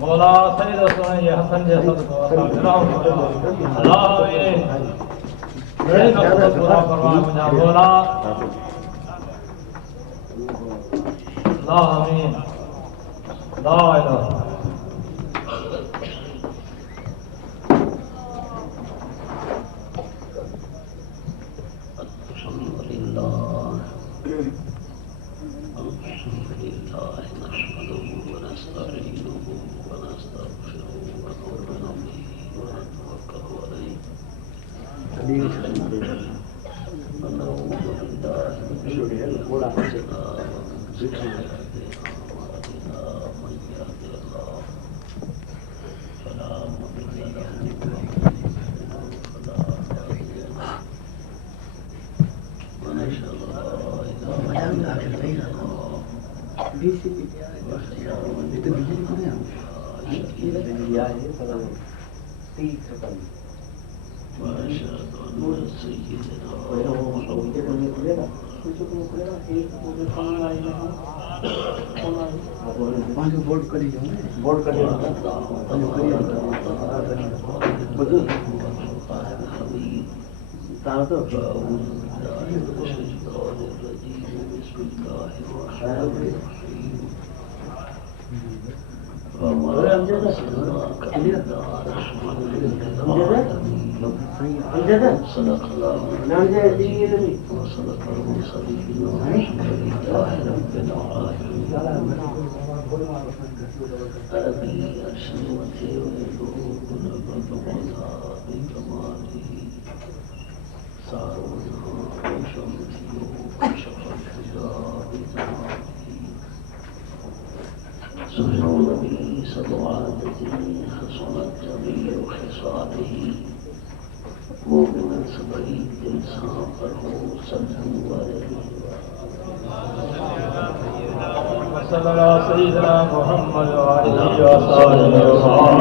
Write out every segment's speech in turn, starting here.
मौला सही दोस्तों ये हसन जैसा तो अल्लाह ये बड़े मकसद पूरा करवा मुझे मौला अल्लाह आमीन ला इलाहा बोर्ड कर सय्यदना मोहम्मद व आलिहि व सहाबिहि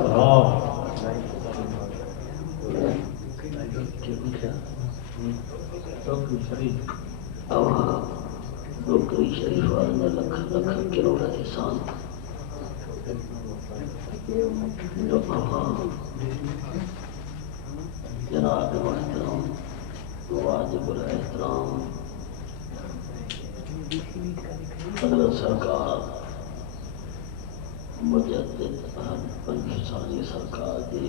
वसल्लम जनाब मोहतरम वाजिबुल एहतराम हज़रत सरकार मुजद्दिद पंचसानी सरकार के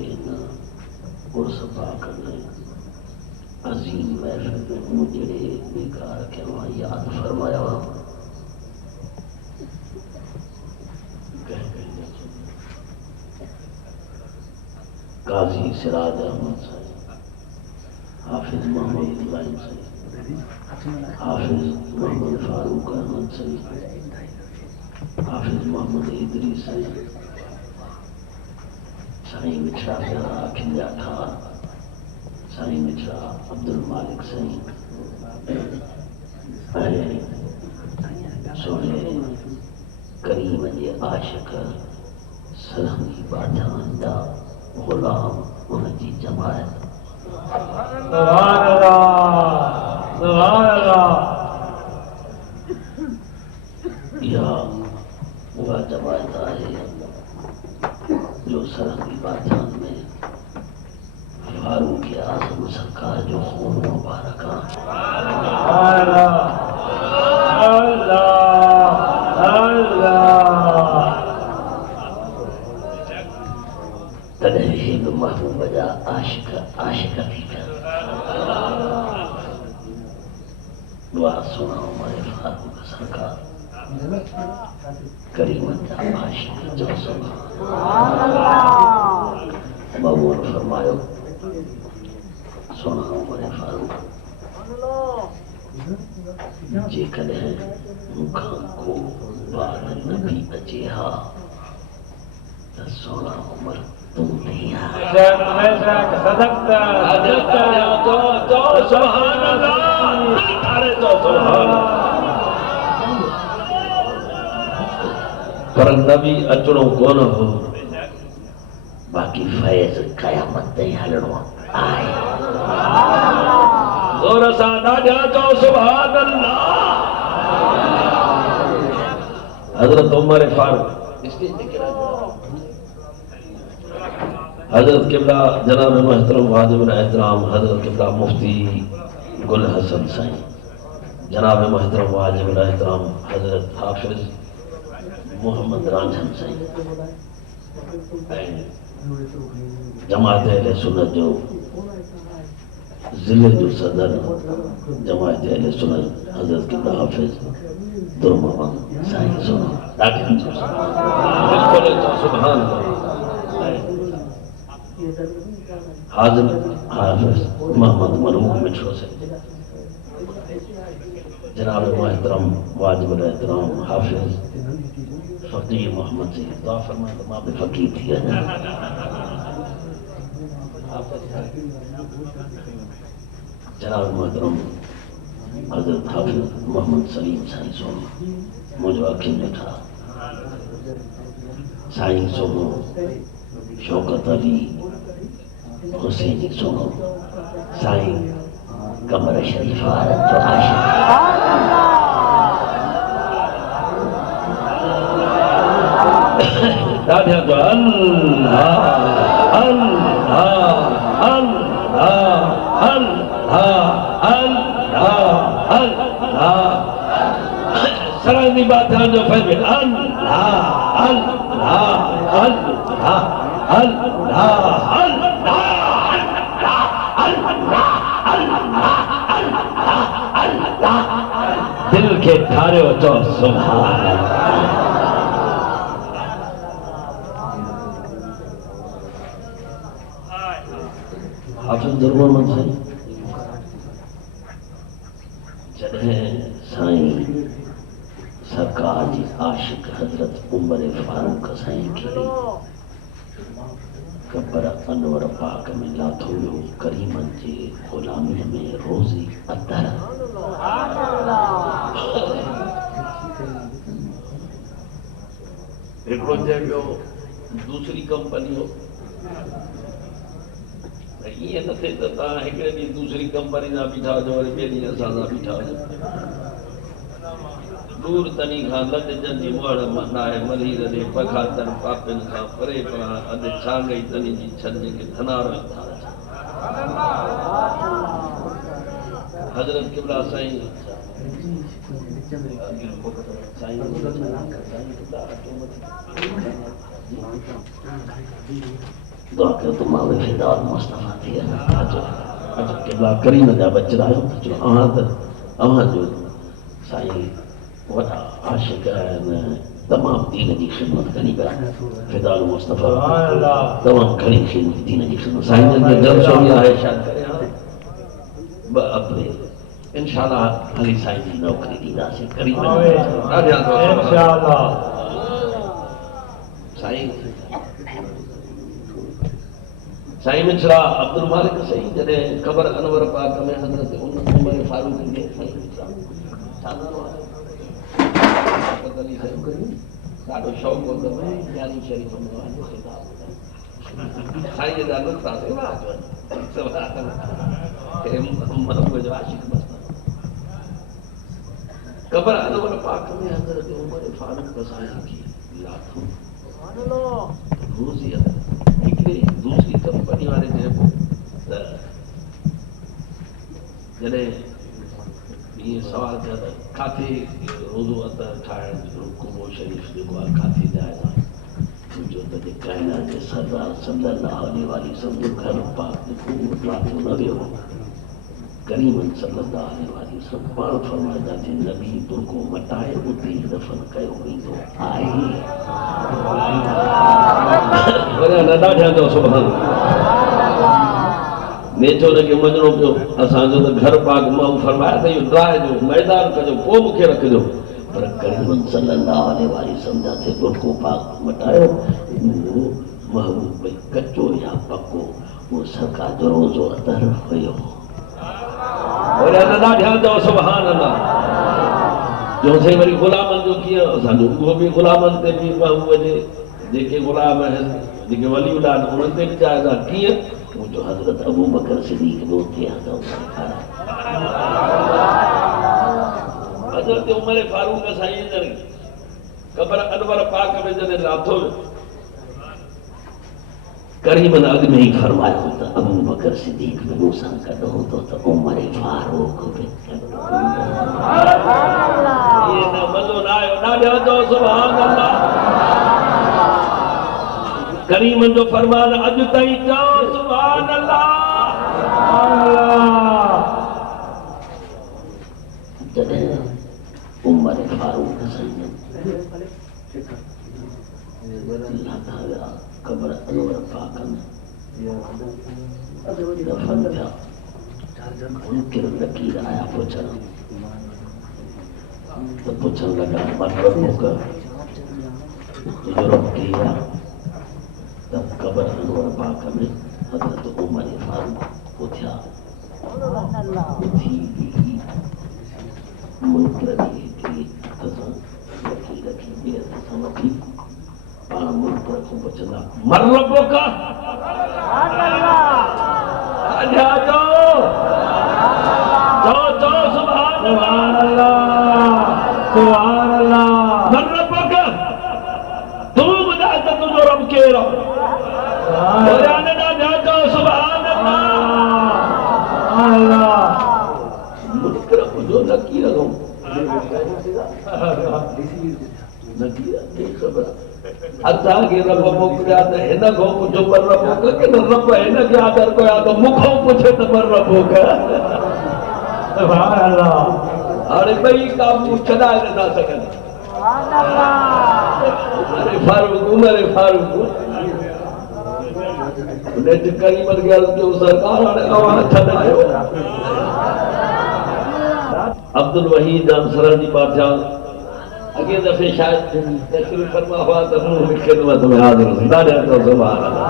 उर्स पाक ने अजीम महफिल में मुझे बेकार के वहाँ याद फरमाया काजी सिराज अहमद साहब, हाफिज मोहम्मद इब्राहिम साहब, हाफिज मोहम्मद फारूक अहमद साहब, हाफिज मोहम्मद इदरीस साहब, साईं मिश्रा प्यारा खिंजा खान, साईं मिश्रा अब्दुल मालिक साहब, सोने करीम जे आशिक सलामी बाठान दा गुलाम उनकी जमायत सुभान अल्लाह या वह जमायत है जो सलामी बाठान में फारूक आजम सरकार जो खून मुबारक तदहीब महबूब जा आशिक आशिक थी दुआ सुनाओ हमारे फारूक सरकार करीमत जा आशिक जो महबूब फरमायो सुनाओ हमारे फारूक जेकॾहिं मूंखां को बाद नबी अचे हा त सोना उमर तूं थी बेशक बेशक सदकता तो सुभान अल्लाह अरे तो सुभान पर नबी अचणो कोन हो बाकी फैज़ क़यामत ताईं हलणो आहे ज़ोर सां ॾाढा तो सुभान अल्लाह हज़रत उमर फारूक स्टेज ते केड़ा हज़रत किबला जनाब मोहतरम वाजिब एहतराम हज़रत किबला मुफ्ती गुल हसन साईं जनाब मोहतरम वाजिब एहतराम हज़रत हाफिज मोहम्मद रांझन साईं जमात अहले सुन्नत जो जिले जो सदर जमात अहले सुन्नत हज़रत किबला हाफिज दुर्मवन साईं सुनो ॾाढे बिल्कुल सुभान हाजिर हाफिज मोहम्मद मरूम मिठो से जनाब मोहतरम वाजिब एहतराम हाफिज फकीर मोहम्मद से दुआ फरमाए तो मां भी फकीर थी जनाब मोहतरम हजरत हाफिज मोहम्मद सलीम साईं सोनो मुझे अखिन ॾिठा साईं सोनो शौकत अली हुसैनी सोनो साईं कमर शरीफ वारनि जो आशिक़ ॾाढा जो अल्लाह अल्लाह अल्लाह अल्लाह अल्लाह अल्लाह सरानी बात जो फैसले अल्लाह अल्लाह अल्लाह अल्लाह अल्लाह दिल के ठारियो तो सुभान अल्लाह हाफिज दुर्मन साईं जॾहिं साईं सरकार जी आशिक हजरत उमर फारूक साईं खे कबर अनवर पाक में लाथो वियो करीमन जे ग़ुलामीअ में रोज़ी अतर हिकिड़ो चइबो दूसरी कंपनी हो ये न थे तो हिकिड़े ॾींहुं दूसरी कंपनी ना बीठा हुजो वरी ॿिए ॾींहुं असां सां बीठा हुजो दूर तनी खां लॾजनि जी मुहड़ नाहे मरीर जे पखातन पापिन खां परे परां अॼु छांगई तनी जी छॾ जेके धनार था हज़रत किबला साईं दुआ कर तो मावे फिदार मुस्तफा थी अजो किबला करीम जा बचड़ा जो अहां जो साईं वॾा आशिक़ तमामु दीन जी ख़िदमत करी पिया फिदार मुस्तफा तमामु घणी ख़िदमत दीन जी ख़िदमत साईं जे जलसो बि आहे शायदि करे 2 अप्रैल इंशाअल्लाह हली साईं जी नौकरी ॾींदासीं करीब इंशाअल्लाह साईं मिश्रा अब्दुल मालिक साईं जॾहिं ख़बर अनवर पाक में हज़रत उमर फारूक जे साईं मिश्रा ॾाढो शौक़ु हूंदो आहे यानी शरीफ़ में साईं जा नुक़्ता जो आशिक़ ख़बर अनवर पाक में हज़रत उमर फारूक साईं की लाथो रोज़ी हिकिड़ी दूसरी कंपनी वारे चइबो त जॾहिं ईअं सवाल थिया त किथे रोज़ो अतर ठाहिण कुबो शरीफ़ जेको आहे किथे जाइ आहे जो त काइनात जे सरदार सल्लल्लाहु अलैहि वसल्लम घर पाक लाथो न वियो करीमन सल्लल्लाहु अलैहि वसल्लम पाण फरमाईंदा त नबी तुर्को मटाए उते ई दफ़न कयो वेंदो आहे वॾा नंढा थिया अथव सुभाणे नेचो हुनखे मञिणो पियो असांजो त घर पाक मां फरमाया त इहो ड्राए जो मैदान कजो पोइ मूंखे रखिजो पर करीमन सल्लल्लाहु अलैहि वसल्लम जा थे तुर्को पाक मटायो उहो महबूब भई कचो या पको सरकार जो रोज़ो अतर हुयो और अल्लाह ध्यान दो सुभान अल्लाह जो से वरी गुलामन जो किया असांजो वो भी गुलामन ते भी बाहु वजे जेके गुलाम है जेके वली उलाद उन्हनि ते भी चाहदा किए वो जो हजरत अबू बकर सिद्दीक वो थे हजरत उमर फारूक साईं जन कबर अनवर पाक में जने लाथो करीबन अग में ही फरमाया तो अबू बकर सिद्दीक में मूसा का तो उमर फारूक ये ना मजो ना आयो ना ध्यान दो सुभान अल्लाह करीमन जो फरमान अज ताई जाओ सुभान अल्लाह जॾहिं उमर फारूक साईं लाथा विया कबर अनवर पाक में दफन थिया मुनकिर नकीर आया पुछण तो पुछण लगा मतलब तुझो रब की है तब कबर अनवर पाक में हजरत उमर फारूक उठिया मुनकिर की असां लकीर की बेअत सां वठी पाण मुनकिर को पुछंदा मर रब्बो का अजा जो सुभान अल्लाह सुभान अल्लाह मर रब्बो का तू बुधा तो तुझो रब केरो और आने ना जा सुभान अल्लाह मुनकिर जो लकीर हो नकीर के खबर अता के रब मोकलिया त हिन को पुछो पर रब के न रब हिन के आदर कया तो मुखो पुछे त पर रब के सुभान अल्लाह अरे भाई काबू छड़ाए न सकन सुभान अल्लाह अरे फारूक उमर फारूक ने करी मर गया जो सरकार ने आवाज छड़ायो अब्दुल वहीद अंसरानी बादशाह अगे दफे शायद तशरीफ फरमा हुआ तो मुंह खिदमत में हाजिर हूं दादा तो सुभान अल्लाह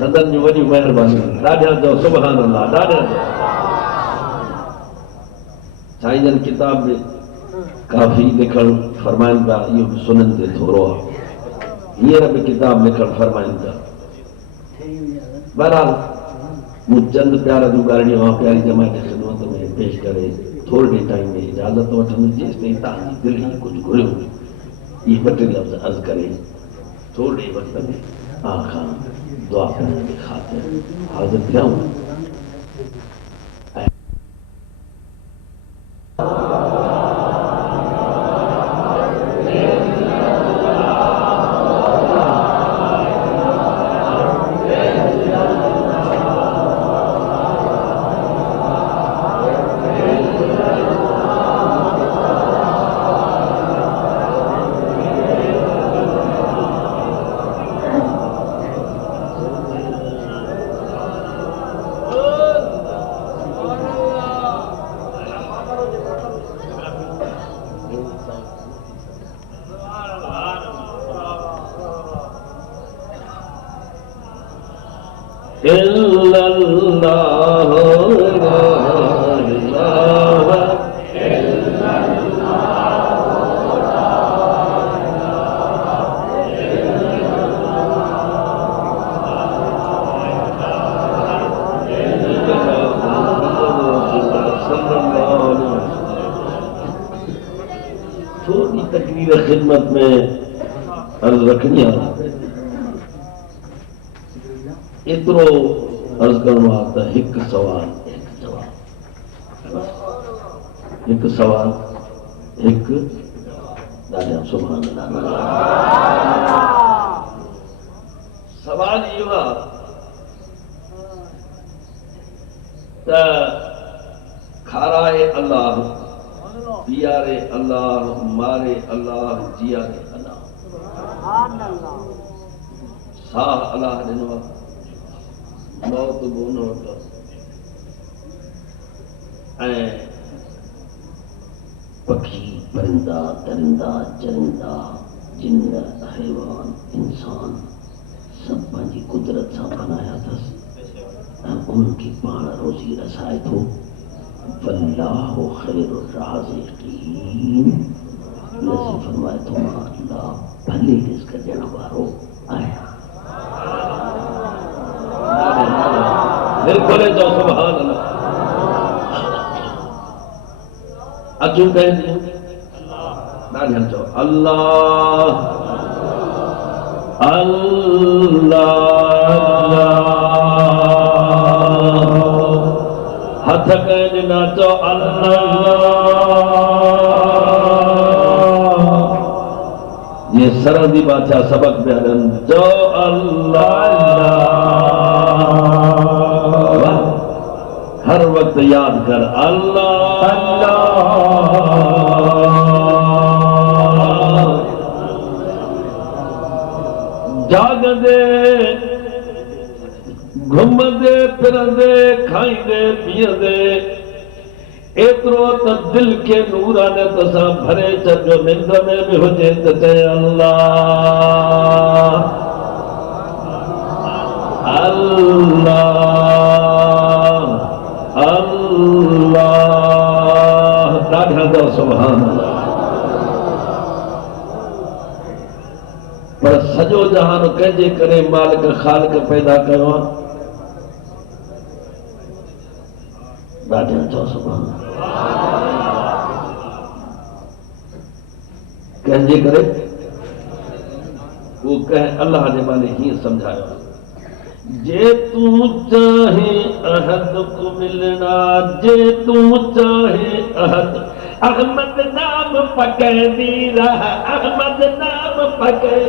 सदन जो वडी मेहरबानी दादा तो सुभान अल्लाह दादा तो साईं जन किताब में काफी लिखण फरमाइन था यो सुनन ते थोरो हींअर भी किताब लिखण फरमाइन था बहरहाल मुझ चंद प्यार जूं ॻाल्हियूं प्यारी जमात जी खिदमत में पेश करे थोड़े टाइम में इजाजत वठंदुसि जेसिताईं तव्हांजी दिलि में कुझु घुरियो इहे ॿ टे लफ़्ज़ अर्ज़ करे थोरे वक़्त में आखां दुआ करण जे ख़ातिर हाज़िर थियूं थोड़ी तकरीर खिदमत में अर्ज रखनी है एतिरो अर्ज करणो आहे त हिकु सवाल हिकु ॾाढा सुभान सवाल इहो आहे त खाराए अल्लाह पियारे अल्लाह मारे अल्लाह जियारे अल्लाह साह अल्लाह ॾिनो आहे मौत बि उन वटि ऐं पखी परिंदा दरिंदा चरिंदा जिन्न हैवान इंसान सब पंहिंजी कुदरत सां बनाया अथसि ऐं उनखे पाण रोज़ी रसाए थो। वल्लाहु ख़ैरुर राज़िक़ीन। लज़ी फरमाए थो मां अल्लाह भली रिज़्क़ ॾियण वारो आहियां। दिल खोले चओ सुभान अल्लाह। अचूं कहिं ॾाढियां चओ अल्लाह अल्लाह। हथ कंहिं ॾिना चओ अल्लाह। ये सरहदी बादशाह सबक पिया ॾियनि चओ अल्लाह। हर वक्त याद कर अल्लाह अल्लाह। जागदे घुमदे फिरंदे खाईंदे पीअंदे एतिरो त दिल खे नूरानियत सां भरे छॾियो। निंड में बि हुजे त चए अल्लाह अल्लाह अल्लाह। ॾाढा चओ सुभान अल्लाह। पर सॼो जहान कंहिंजे करे मालिक ख़ालिक पैदा कयो आहे? ॾाढा चओ सुभान अल्लाह। कंहिंजे करे? वो कंहिं अल्लाह जे बारे हीअं सम्झायो जे तूं चाहे अहद को मिलना जे तूं चाहे अहद। अहमद नाम पकड़ी रह अहमद नाम पकड़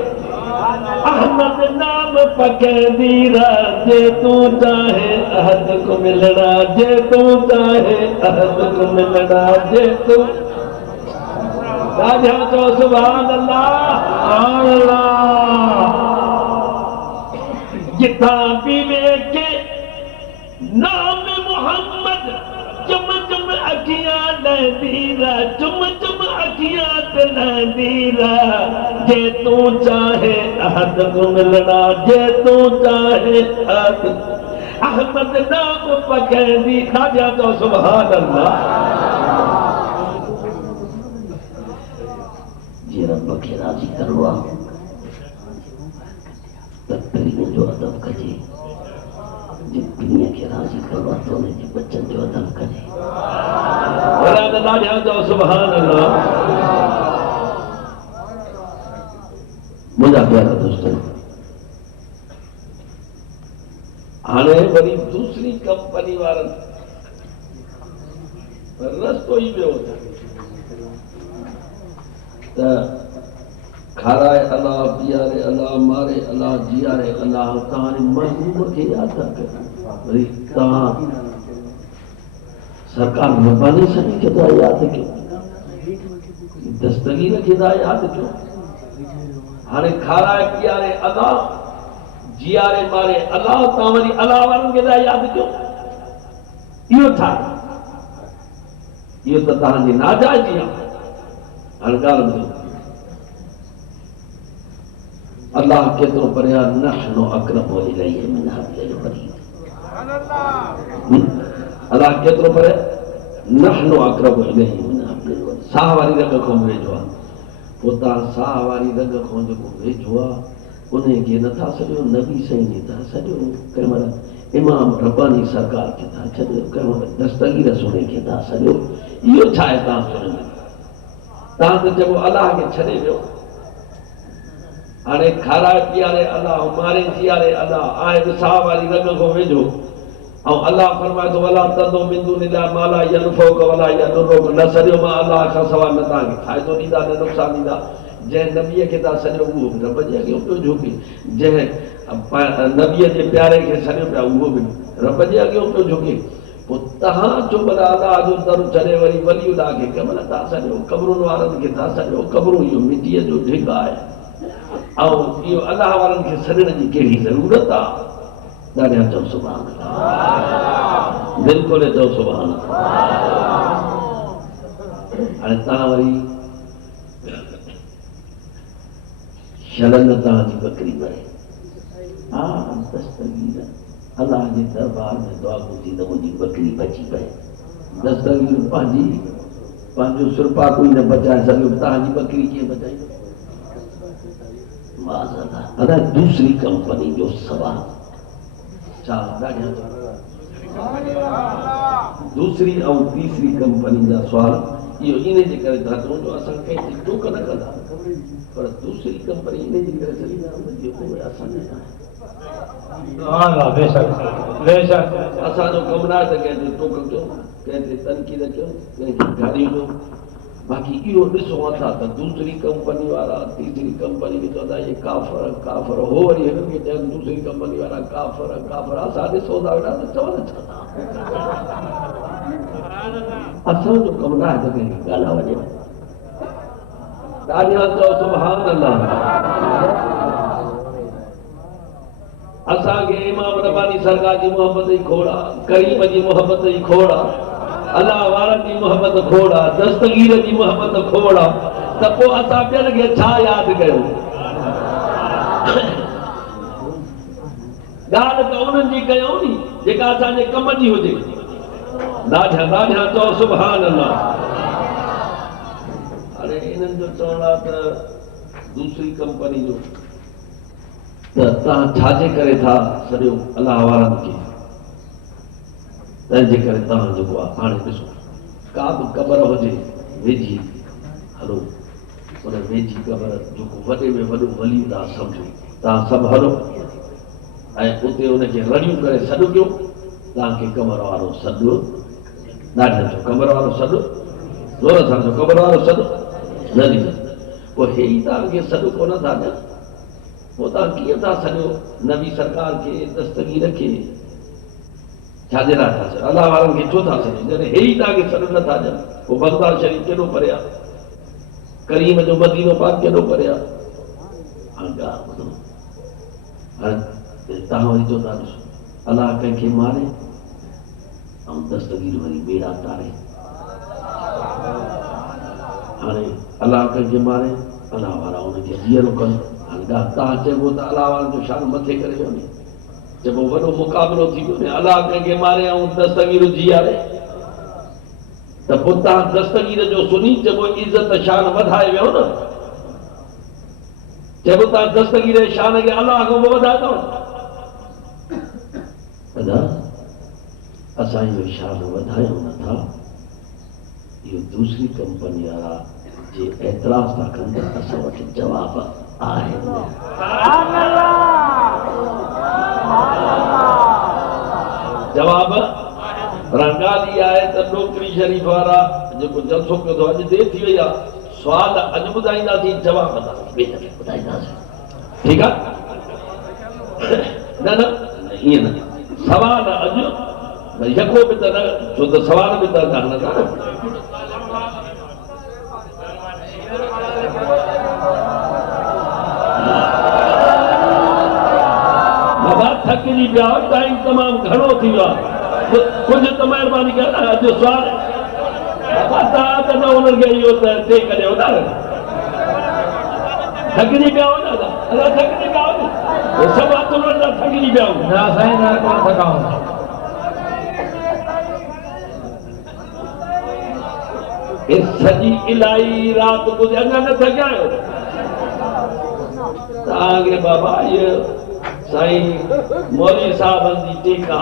अहमद नाम पकड़ी रह। जे तू चाहे अहद को मिलना जे तू चाहे अहद को मिलना जे तू। राजा तो सुभान अल्लाह अल्लाह। जिथा भी वेखे नाम मोहम्मद चुम चुम अखियां लहंदी रह चुम चुम अखियां ते लहंदी रह। जे तू चाहे अहद को मिलना जे तू चाहे अहद। अहमद नाम पकड़ी राजा तो सुभान अल्लाह। जे रब खे राज़ी करिणो आहे त पीढ़ीअ जो अदब कजे। जे पीढ़ीअ खे राज़ी करिणो आहे त उनजे बचनि जो अदब कजे। ॾाढा चओ सुभान अल्लाह। मुंहिंजा प्यारा दोस्त हाणे वरी दूसरी कंपनी वारनि रस्तो ई ॿियो त खाराए अलाह पीआरे अलाह मारे अलाह जीआरे अलाह। तव्हांजे महबूब खे यादि था कयो वरी तव्हां सरकार रब्बानी सॼी खे था यादि कयो दस्तगीर खे था यादि कयो। हाणे खाराए पीआरे अलाह जीआरे मारे अलाह तव्हां वरी अलाह वारनि खे था यादि कयो। इहो छा? इहो त तव्हांजी नाजाइज़ी आहे। हाणे ॻाल्हि ॿुधो अल्लाह केतिरो परे आहे। नहनु अक़रबु इलैहि मिन हब्लिल वरीद। अल्लाह केतिरो परे? नहनु अक़रबु इलैहि मिन हब्लिल वरीद। साह वारी रग खां वेझो आहे। पोइ तव्हां साह वारी रग खां जेको वेझो आहे उन खे नथा सॼो नबी साईं खे था सॼो कंहिं महिल इमाम रब्बानी सरकार खे था छॾियो कंहिं महिल दस्तगीर सुणे खे था सॼो। इहो छा आहे तव्हां सुणंदो? तव्हां त चइबो अलाह खे छॾे वियो। हाणे खाराए पीआरे अलाह मारे जीआरे अलाह आहे साह वारी रग खां वेझो ऐं अलाह फरमाए थो वला तदो मिन दुनिल्लाह मा ला यनफउक वला यदुरुक। न सॼो मां अलाह खां सवाइ न तव्हांखे फ़ाइदो ॾींदा न नुक़सानु ॾींदा। जंहिं नबीअ खे था सॼो उहो बि रब जे अॻियां पियो झुके। जंहिं नबीअ जे प्यारे खे सॼो पिया उहो बि रब जे अॻियां पियो झुके। पोइ तव्हां चओ भला अलाह जो दर छॾे वरी वलीउल्लाह खे कंहिं महिल था सॼो क़बरुनि वारनि खे था सॼो। क़बरूं इहो मिटीअ जो ढिग आहे ऐं इहो अलाह वारनि खे सॾण जी कहिड़ी ज़रूरत आहे? ॾाढा चओ सुभान अल्लाह। दिलि खोले चओ सुभान अल्लाह। हाणे तव्हां वरी छलंग तव्हांजी बकरी मरे दस्तगीर अल्लाह जे दरबार में दुआ घुरजी त मुंहिंजी बकरी बची पए। दस्तगीर पंहिंजो सुरपा कोई न बचाए सघियो, तव्हांजी बकरी कीअं बचाईंदो? अदा दूसरी कंपनी जो सवाल छा दूसरी ऐं तीसरी कंपनी जा सुवाल इहो इन जे करे था चऊं जो असां कंहिंजी टोक न कंदा, पर दूसरी कंपनी इन जे करे चलींदा जेको असां न असांजो कमु न आहे त कंहिंजे टोक कयूं, कंहिंजे तनक़ीद कयूं, कंहिंखे गाॾी ॾियूं। बाक़ी इहो ॾिसो अथा त दूसरी कंपनी वारा तीसरी कंपनी में चवंदा इहे काफ़र काफ़र, हो वरी हिननि खे चवनि दूसरी कंपनी वारा काफ़र काफ़र। असां ॾिसो था वेठा त चवनि छा था? असांजो कमु न आहे त कंहिंखे ॻाल्हाए वञे। ॾाढा चओ सुभान अल्लाह। असांखे इमाम रब्बानी सरकार जी मोहब्बत जी खोड़ आहे, करीम जी मोहब्बत जी खोड़ आहे, अल्लाह वारनि जी मोहब्बत खोड़ आहे, दस्तगीर जी मोहब्बत खोड़ आहे, त पोइ असां ॿियनि खे छा यादि कयूं? ॻाल्हि त उन्हनि जी कयूं नी जेका असांजे कम जी हुजे। ॾाढा ॾाढा चओ सुभान अल्लाह। हाणे इन्हनि जो चवणु आहे त दूसरी कंपनी जो त तव्हां छाजे करे था सॼो अलाह वारनि खे, तंहिंजे करे तव्हां जेको आहे हाणे ॾिसो का बि क़बर हुजे वेझी हलो, उन वेझी क़बर जेको वॾे में वॾो वली था सम्झो, तव्हां सभु हलो ऐं उते उनखे रड़ियूं करे सॾु कयो। तव्हांखे कबर वारो सॾु ॾाढा चओ, कबर वारो सॾु ज़ोर सां चओ, कबर वारो सॾु न ॾींदो। पोइ हे ई तव्हांखे सॾु कोन था ॾियनि, पोइ तव्हां कीअं था सॼो नबी सरकार खे दस्तगीर खे छाजे लाइ था सॼो? अलाह वारनि खे छो था सॼो जॾहिं हे ई तव्हांखे सॾु नथा ॾियनि? पोइ बगदाद शरीफ़ केॾो परे आहे, करीम जो मदीनो पाक केॾो परे आहे। हाणे ॻाल्हि ॿुधो, हाणे तव्हां वरी चओ था ॾिसो अलाह कंहिंखे मारे ऐं दस्तगीर वरी ॿेड़ा तारे। हाणे अलाह कंहिंखे मारे अलाह वारा हुनखे जीअरो कनि। हाणे तव्हां चइबो त अलाह वारनि जो शान मथे करे वञे, चइबो वॾो मुक़ाबिलो थी वियो, अलाह कंहिंखे मारे ऐं दस्तगीर जीआरे, त पोइ तव्हां दस्तगीर जो सुनी चइबो इज़त शान वधाए वियो न। चइबो तव्हां दस्तगीर जे शान खे अलाह खां पोइ वधाए था वञो। असां इहो शान वधायूं नथा। इहो दूसरी कंपनी वारा जे एतिराज़ था कनि त असां वटि जवाब आहे। जवाब ॻाल्हि इहा आहे त नौकरी शरीफ़ वारा जेको जलसो कयो अथव, अॼु देरि थी वई आहे, सुवाल अॼु ॿुधाईंदासीं, जवाब ॿिए दफ़े ॿुधाईंदासीं, ठीकु आहे? न न ईअं न, सवाल अॼु यको बि त न, छो त सवाल बि त कान था न। बाबा थकिजी पिया, टाइम तमामु घणो थी वियो आहे, कुझु त महिरबानी कर अॼु सुवाल बाबा तव्हां त न हुननि खे इहो त टे कढियो न, थकिजी पिया हो न, असां थकिजी पिया हो न, सभु हथ वटि थकिजी पिया हो। न साईं न कोन थकाऊं। सॼी इलाही राति ॿुधे अञा न थकिया आहियो तव्हांखे? बाबा इहो साईं मौलवी साहिबनि जी टेका,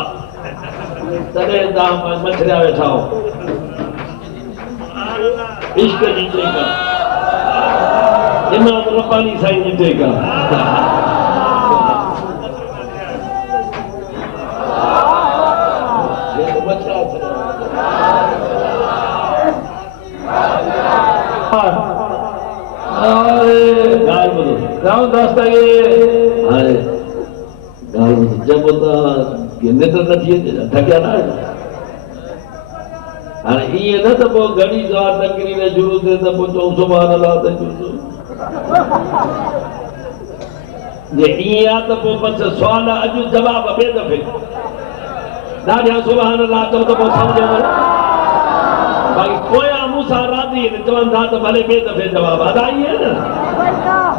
तॾहिं तव्हां मछरिया वेठा हो, इश्क जी टेका, इमाम रब्बानी साईं जी टेका। निंड नथी अचे, थकिया न आहियो? हाणे ईअं न त पोइ घणी तकरीर शुरू थिए त पोइ चऊं सुभाणे अलाह त जे ईअं आहे त पोइ बसि सुवाल अॼु जवाब ॿिए दफ़े ॾाढा सुभाणे अलाह चओ त पोइ सम्झो बाक़ी पोयां मूंसां राज़ी आहिनि, चवनि था त भले ॿिए दफ़े जवाब अदा ईअं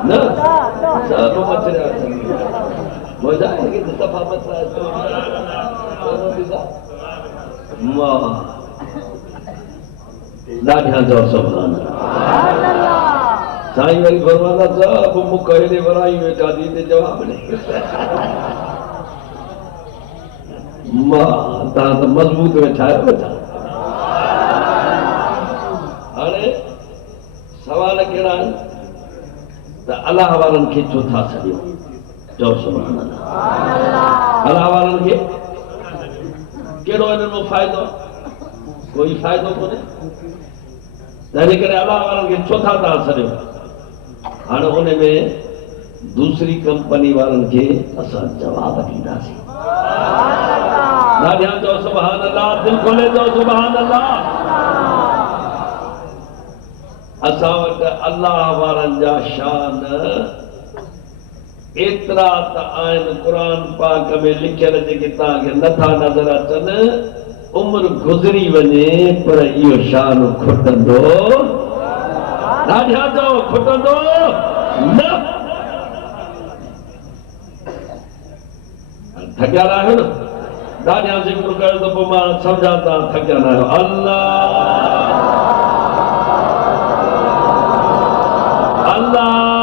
न सभु मछरिया मजा आएगी तो सफा मसला ॾाढियां चओ सुभान साईं वरी फरमाना सब मुख हेॾे वराई वेठा थी ते जवाब ॾे मां तव्हां त मज़बूत वेठा आहियो वेठा हाणे सवाल कहिड़ा आहिनि त अलाह वारनि खे छो था छॾियो चओ सुभान अलाह वारनि खे कहिड़ो हिननि में फ़ाइदो कोई फ़ाइदो कोन्हे तंहिं करे अलाह वारनि खे छो था तव्हां छॾियो हाणे उन में दूसरी कंपनी वारनि खे असां जवाब ॾींदासीं ॾाढियां चओ सुभान अल्लाह दिलि खोले चओ सुभान अल्लाह असां वटि अल्लाह वारनि जा शान एतिरा त आहिनि क़ुर पाक में लिखियल जेके तव्हांखे नथा नज़र अचनि उमिरि गुज़री वञे पर इहो शान खुटंदो ॾाढियां चओ खुटंदो न थकिया न आहियो न ॾाढियां ज़िक्र कयो त पोइ मां सम्झां तव्हां थकिया न आहियो अल्लाह अल्लाह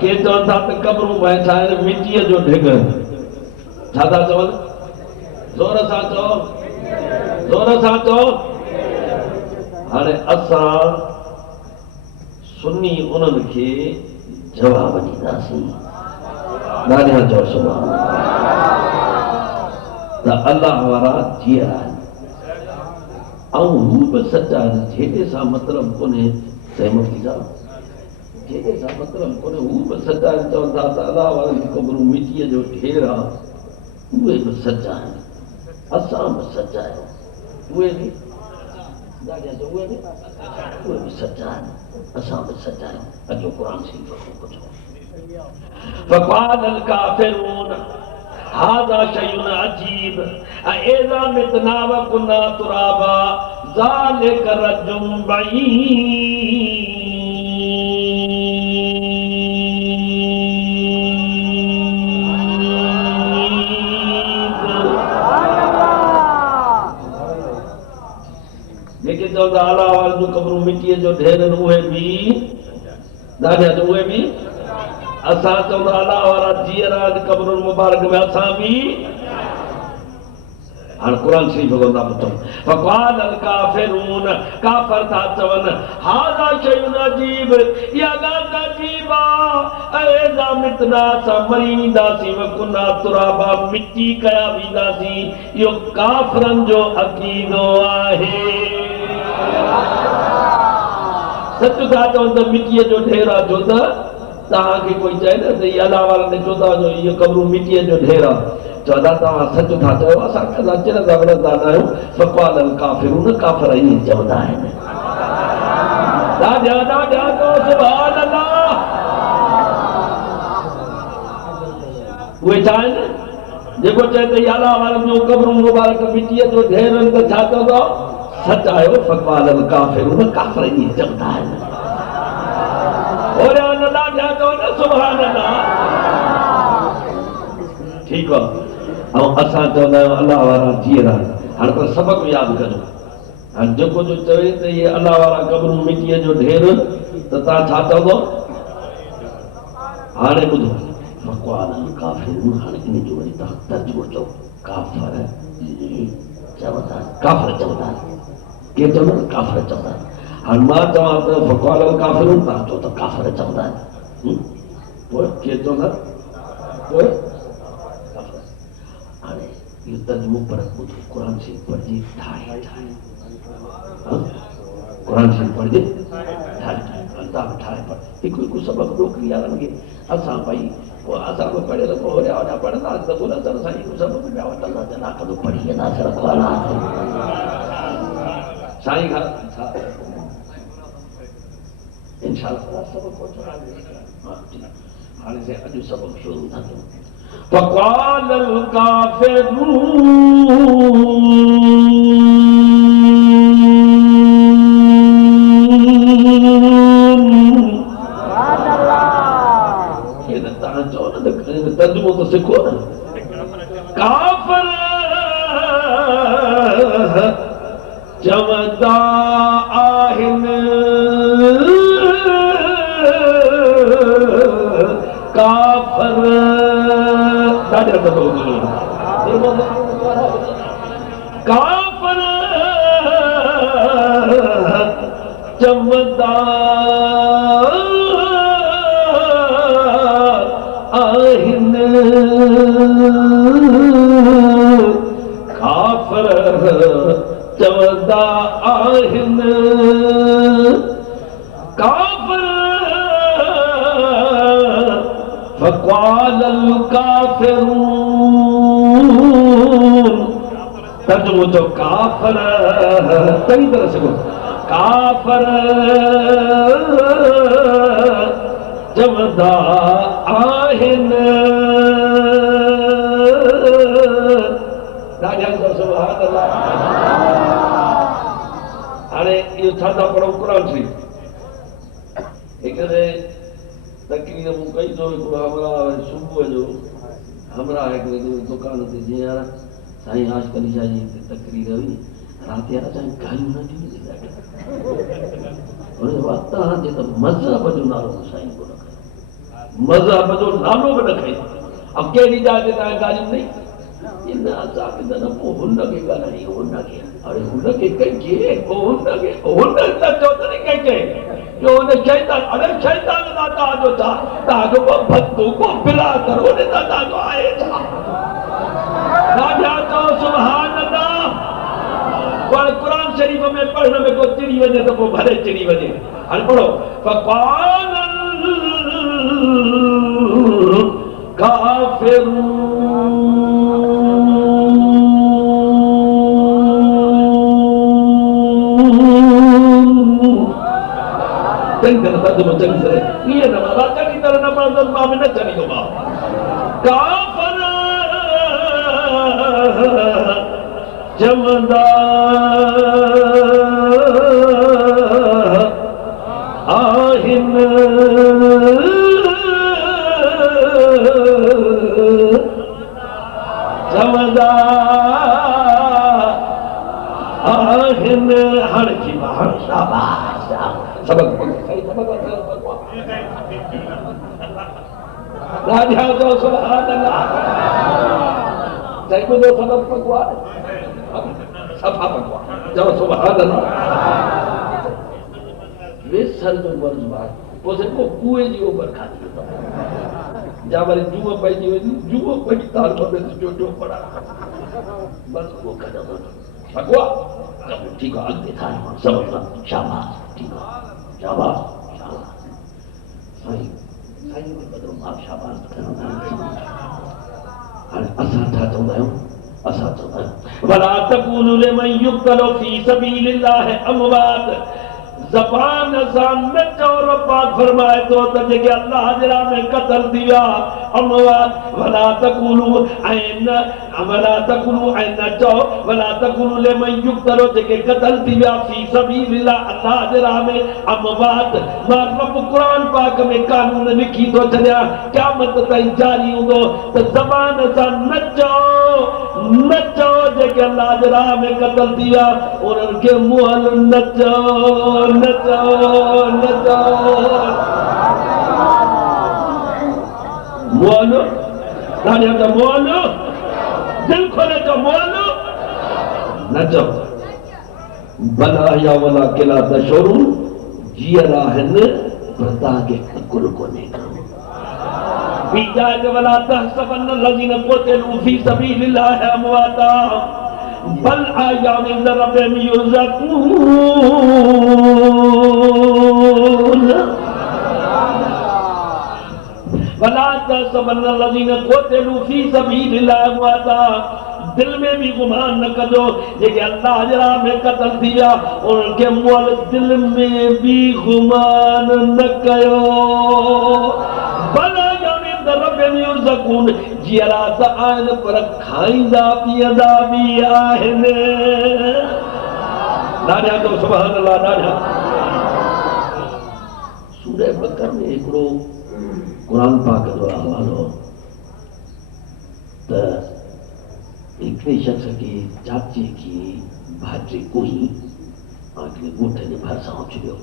के चवनि था त कब्रूं छा आहिनि मिटीअ जो ढिग छा था चवनि ज़ोर सां चओ ज़ोर सां चओ हाणे असां सुन्नी उन्हनि खे जवाब ॾींदासीं ॾाढियां चओ सुभान त अलाह वारा जीअर आहिनि ऐं हू बि सचा आहिनि जेके सां मतिलबु कोन्हे साईं मुफ्ती साहिबु जेके सां मतिलबु कोन्हे हू बि सचा आहिनि चवनि था त अलाह वारनि क़बरूं मिटीअ जो ढेर आहे उहे बि सचा आहिनि असां बि सचा आहियूं उहे बि सचा आहिनि असां बि सचा आहियूं अॼु क़ुर शरीफ़ खां पुछो फक़ाल الكافرون هذا شيء عجيب أإذا متنا وكنا ترابا ذلك رجل بعيد लेकिन जो अलाह वारनि जूं क़बरूं मिटीअ जो ढेर उहे बि ॾाढा उहे बि असां चवंदा अलाह वारा जीअर आहिनि क़बरुनि मुबारक में असां बि हाणे क़ुर शरीफ़ खां था पुछूं फक़ाल الكافرون काफ़िर था चवनि हाज़ा शयुन अजीब इहा ॻाल्हि अजीब आहे ऐज़ा मितना असां मरी वेंदासीं वकुना तुराबा मिटी कया वेंदासीं इहो काफ़िरनि जो अक़ीदो आहे सच था चवनि त मिटीअ जो ढेर आहे छो त तव्हांखे कोई चए न त इहा अलाह वारनि चो था जो इहो क़बरूं मिटीअ जो ढेर आहे चवंदा तव्हां सच था चयो असां चिरंदा विढ़ंदा न आहियूं फक़ाल الكافرون काफ़िर ईअं चवंदा आहिनि ॾाढा ॾाढा चओ सुभान अल्लाह उहे छा आहिनि जेको चए त इहा अलाह वारनि जूं क़बरूं मुबारक मिटीअ जो ढेर आहिनि त छा चवंदो सच आहियो फक़ाल الكافرون काफ़िर ईअं चवंदा आहिनि सुभान अल्लाह ठीकु आहे ऐं असां चवंदा आहियूं अलाह वारा जीअर आहिनि हाणे त सबक़ यादि कजो हाणे जेको जो चवे त इहे अलाह वारा क़बरूं मिटीअ जो ढेर त तव्हां छा चवंदो हाणे ॿुधो फक़ाल الكافرون हाणे इन जो वरी तव्हां तर्जुमो चओ काफ़िर चवंदा काफ़िर चवंदा केरु चवंदा काफ़िर चवंदा हाणे मां चवां त फक़ाल الكافرون तव्हां चओ त काफ़िर चवंदा आहिनि पोइ केरु चवंदा पोइ हाणे इहो तर्जुमो पर ॿुधो क़ुर शरीफ़ पढ़जे ठाहे ठाहे क़ुर शरीफ़ पढ़जे ठाहे ठाहे किताब ठाहे पर हिकु सबक नौकरी वारनि खे असां भई असां बि पढ़ियल पोइ होॾा होॾा पढ़ंदा त बोला त असां हिकु सबक पिया वठंदा जना कॾहिं पढ़ी वेंदासीं रखवाला साईं खां इंशाअल्लाह सबक पहुचाईंदासीं हाणे से अॼु सबक शुरू था कयूं فقال الكافرون तर्जुमो तो सिखो न काफिर चवंदा आहिनि काफिर ॾाढा दफ़ो काफिर चवंदा काफिर चवंदा आहिनि काफिर फक़ाल الكافرون तर्जुमो जो काफिर सही तरह से बोलो काफिर चवंदा आहिनि हाणे इहो छा था पढ़ो क़ुर शरीफ़ हिकिड़े तकरीर मूं कई थो हिकिड़ो हमरा सुबुह जो हमरा हिकिड़े दुकान ते जीअं साईं आशिक़ अली शाह जी तकरीर हुई राति जा साईं गालियूं न ॾिनी हुन वक़्तु हाणे त मज़हब जो नालो साईं को न खयो मज़हब जो नालो बि न खयो अब कहिड़ी ॻाल्हि ते तव्हां गालियूं नहीं इन असांखे त न पोइ हुनखे ॻाल्हाई हुनखे अरे हुनखे कंहिंखे हुन न चओ त न कंहिंखे जो हुन शैतान अरे शैतान सां तव्हांजो छा तव्हांजो को भक्तू को बिला करो हुन सां तव्हांजो आहे छा राजा चओ सुभान अल्लाह पर क़ुर शरीफ़ में पढ़ण में को चिड़ी वञे त पोइ भले चिड़ी वञे हाणे पढ़ो फक़ाल الكافرون तर्जुमो चङी तरह ईअं न बाबा चङी तरह न पढ़ंदुसि मां बि न चढ़ींदो काफिर चवंदा आहिनि चवंदा आहिनि हाणे थी हाणे शाबाश सबक सही सबक राजा जो सुभान अल्लाह सही ॿुधो सबक पकवान सफ़ा पकवान चओ सुभान अल्लाह वेसर जो मर्ज़ आहे पोइ जेको कुएं जी उमिरि खाधी या वरी जूअ पइजी वञी जूअ पई तार में जो पड़ा बसि उहो कढंदो पकवा ठीकु आहे अॻिते था सबक शाबाश ठीकु आहे शाबाश शाबाश साईं साईं बदलो मां शाबाश हाणे असां छा चवंदा आहियूं असां चवंदा आहियूं वला तक़ूलू लिमन युक़्तलु फी सबीलिल्लाह अमवात ज़बान सां न चओ पाक फरमाए थो त जेके अल्लाह जे राह में क़त्ल थी विया अमवात वला तक़ूलू ऐं न चओ वला तक़ूलू लिमन युक़्तलु जेके क़त्ल थी विया फी सबीलिल्लाह अल्लाह जे राह में अमवात मां रब क़ुरान पाक में कानून लिखी थो छॾियां क़यामत ताईं जारी हूंदो त ज़बान सां न चओ जेके अल्लाह जे राह में क़त्ल थी विया उन्हनि खे मुहल न चओ मोलो राजा का मोलो दिल खोले तो मोलो न चओ भला या वला किला तशोरू जीअरा आहिनि पर तव्हांखे अकुल कोन्हे बीजा के वला तहसबन लज़ीन क़ुतिलू फी सबीलिल्लाह अमवाता बल आयाम इंद रब्बिहिम युरज़क़ून वला तहसबन الذين قتلوا في سبيل الله امواتا दिल में भी गुमान न कजो जेके अल्लाह जे राह में क़त्ल थी विया उन्हनि खे मुअल दिल में भी गुमान न कयो भला रबून जीअरा त आहिनि पर खाईंदा पीअंदा बि आहिनि ॾाढा तो सुभान अल्लाह ॾाढा सूरह बकर में हिकिड़ो क़ुरान पाक जो हवालो त हिकिड़े शख़्स खे चाचे खे भाइटे कोई हिकिड़े ॻोठ जे भरिसां उछलियो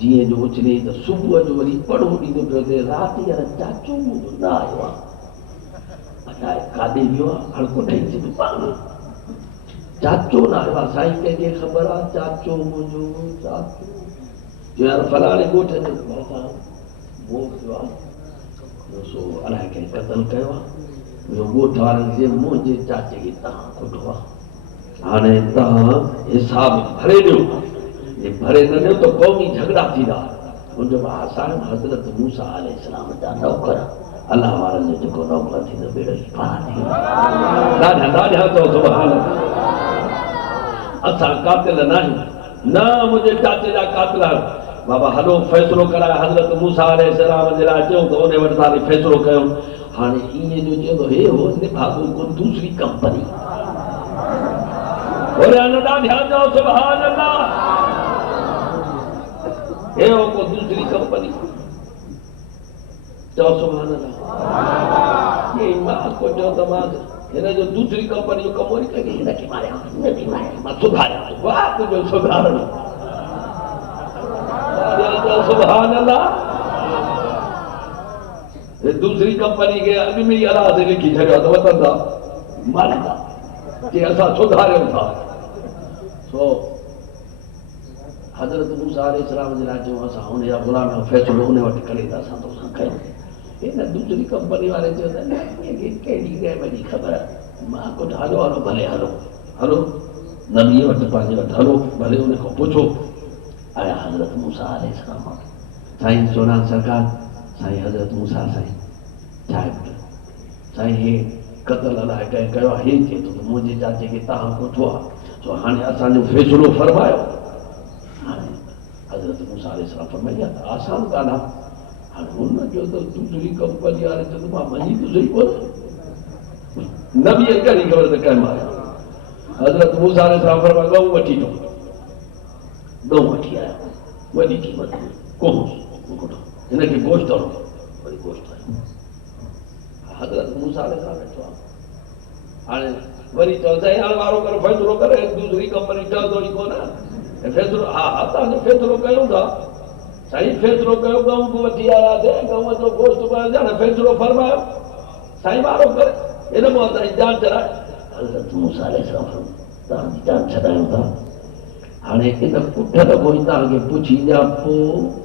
जीअं जो उछले त सुबुह जो वरी पढ़ो ॾींदो पियो ते राति यार चाचो मुंहिंजो न आयो आहे अलाए काॾे वियो आहे हड़को ठही थी पाण चाचो न आयो आहे साईं कंहिंखे ख़बर आहे चाचो मुंहिंजो चाचो जो यार फलाणे ॻोठ जे भरिसां मोह पियो आहे सो अलाए कंहिं क़त्ल कयो आहे ॿियो ॻोठ वारनि जे मुंहिंजे चाचे खे तव्हां खुटो आहे हाणे तव्हां हिसाब भरे ॾियो ये भरे न ॾियो त क़ौमी झगड़ा थींदा उनजो आसान हज़रत मूसा अलैहिस्सलाम जा नौकर अल्लाह वारनि जो जेको नौकर थींदो बेड़ो ई पार थी ॾाढा ॾाढा चओ सुभान असां कातिल न आहियूं न मुंहिंजे चाचे जा कातिल बाबा हलो फ़ैसिलो कराए हज़रत मूसा अलैहिस्सलाम जे लाइ चयूं त उन वटि तव्हां फ़ैसिलो कयूं हाणे ईअं जो चयो हे हो निभागो को दूसरी कंपनी और ॾाढा चओ सुभान अल्लाह हे हो को दूसरी कंपनी चओ सुभान अल्लाह ये मां को चओ त मां हिन जो दूसरी कंपनी जो कमु वरी कॾहिं हिनखे मारिया मां सुधारिया वाह तुंहिंजो सुधारण सुभान अल्लाह दूसरी कंपनी के अॻु में ई अलाह ते लिखी छॾियो त वतंदा मारींदा कि असां सुधारियूं था सो हज़रत मूसा अलैहिस्सलाम जे लाइ चयूं असां हुन जा ग़ुलाम फ़ैसिलो उन वटि करे था असां तोसां कयूं हिन दूसरी कंपनी वारे चयो त कहिड़ी गैब जी ख़बर मां कुझु हलो हलो भले हलो हलो नबीअ वटि पंहिंजे वटि हलो भले उन खां पुछो आया हज़रत मूसा अलैहिस्सलाम साईं सोना सरकार साईं हज़रत मूसा साईं छा आहे साईं हे क़त्ल अलाए कंहिं कयो आहे हे चए थो त मुंहिंजे चाचे खे तव्हां पुछो आहे सो हाणे असांजो फ़ैसिलो फरमायो हाणे हज़रत मूसा अलैहिस्सलाम फरमाई आहे त आसान ॻाल्हि आहे हाणे हुन जो त दूसरी कंपनी वारे चयो त मां मञी थो सही कोन नबी कहिड़ी ख़बर त कंहिं मारिया हज़रत मूसा अलैहिस्सलाम फरमायो गऊं वठी अचो गऊं वठी आया वॾी क़ीमत कोन हिनखे गोश्त हणो वरी गोश्त हज़रत मूसा अलैहिस्सलाम वेठो आहे हाणे वरी चओ साईं हाणे वारो करे फ़ैसिलो करे दूसरी कंपनी ठहंदो ई कोन फ़ैसिलो हा हा तव्हांजो फ़ैसिलो कयूं था साईं फ़ैसिलो कयो गऊं बि वठी आयासीं गऊं जो गोश्त बि हाणे फ़ैसिलो फरमायो साईं वारो करे हिन मां साईं जान चढ़ाए हज़रत मूसा अलैहिस्सलाम तव्हांजी जान छॾायूं था हाणे इन पुठ त कोई तव्हांखे पुछी ॾियां पोइ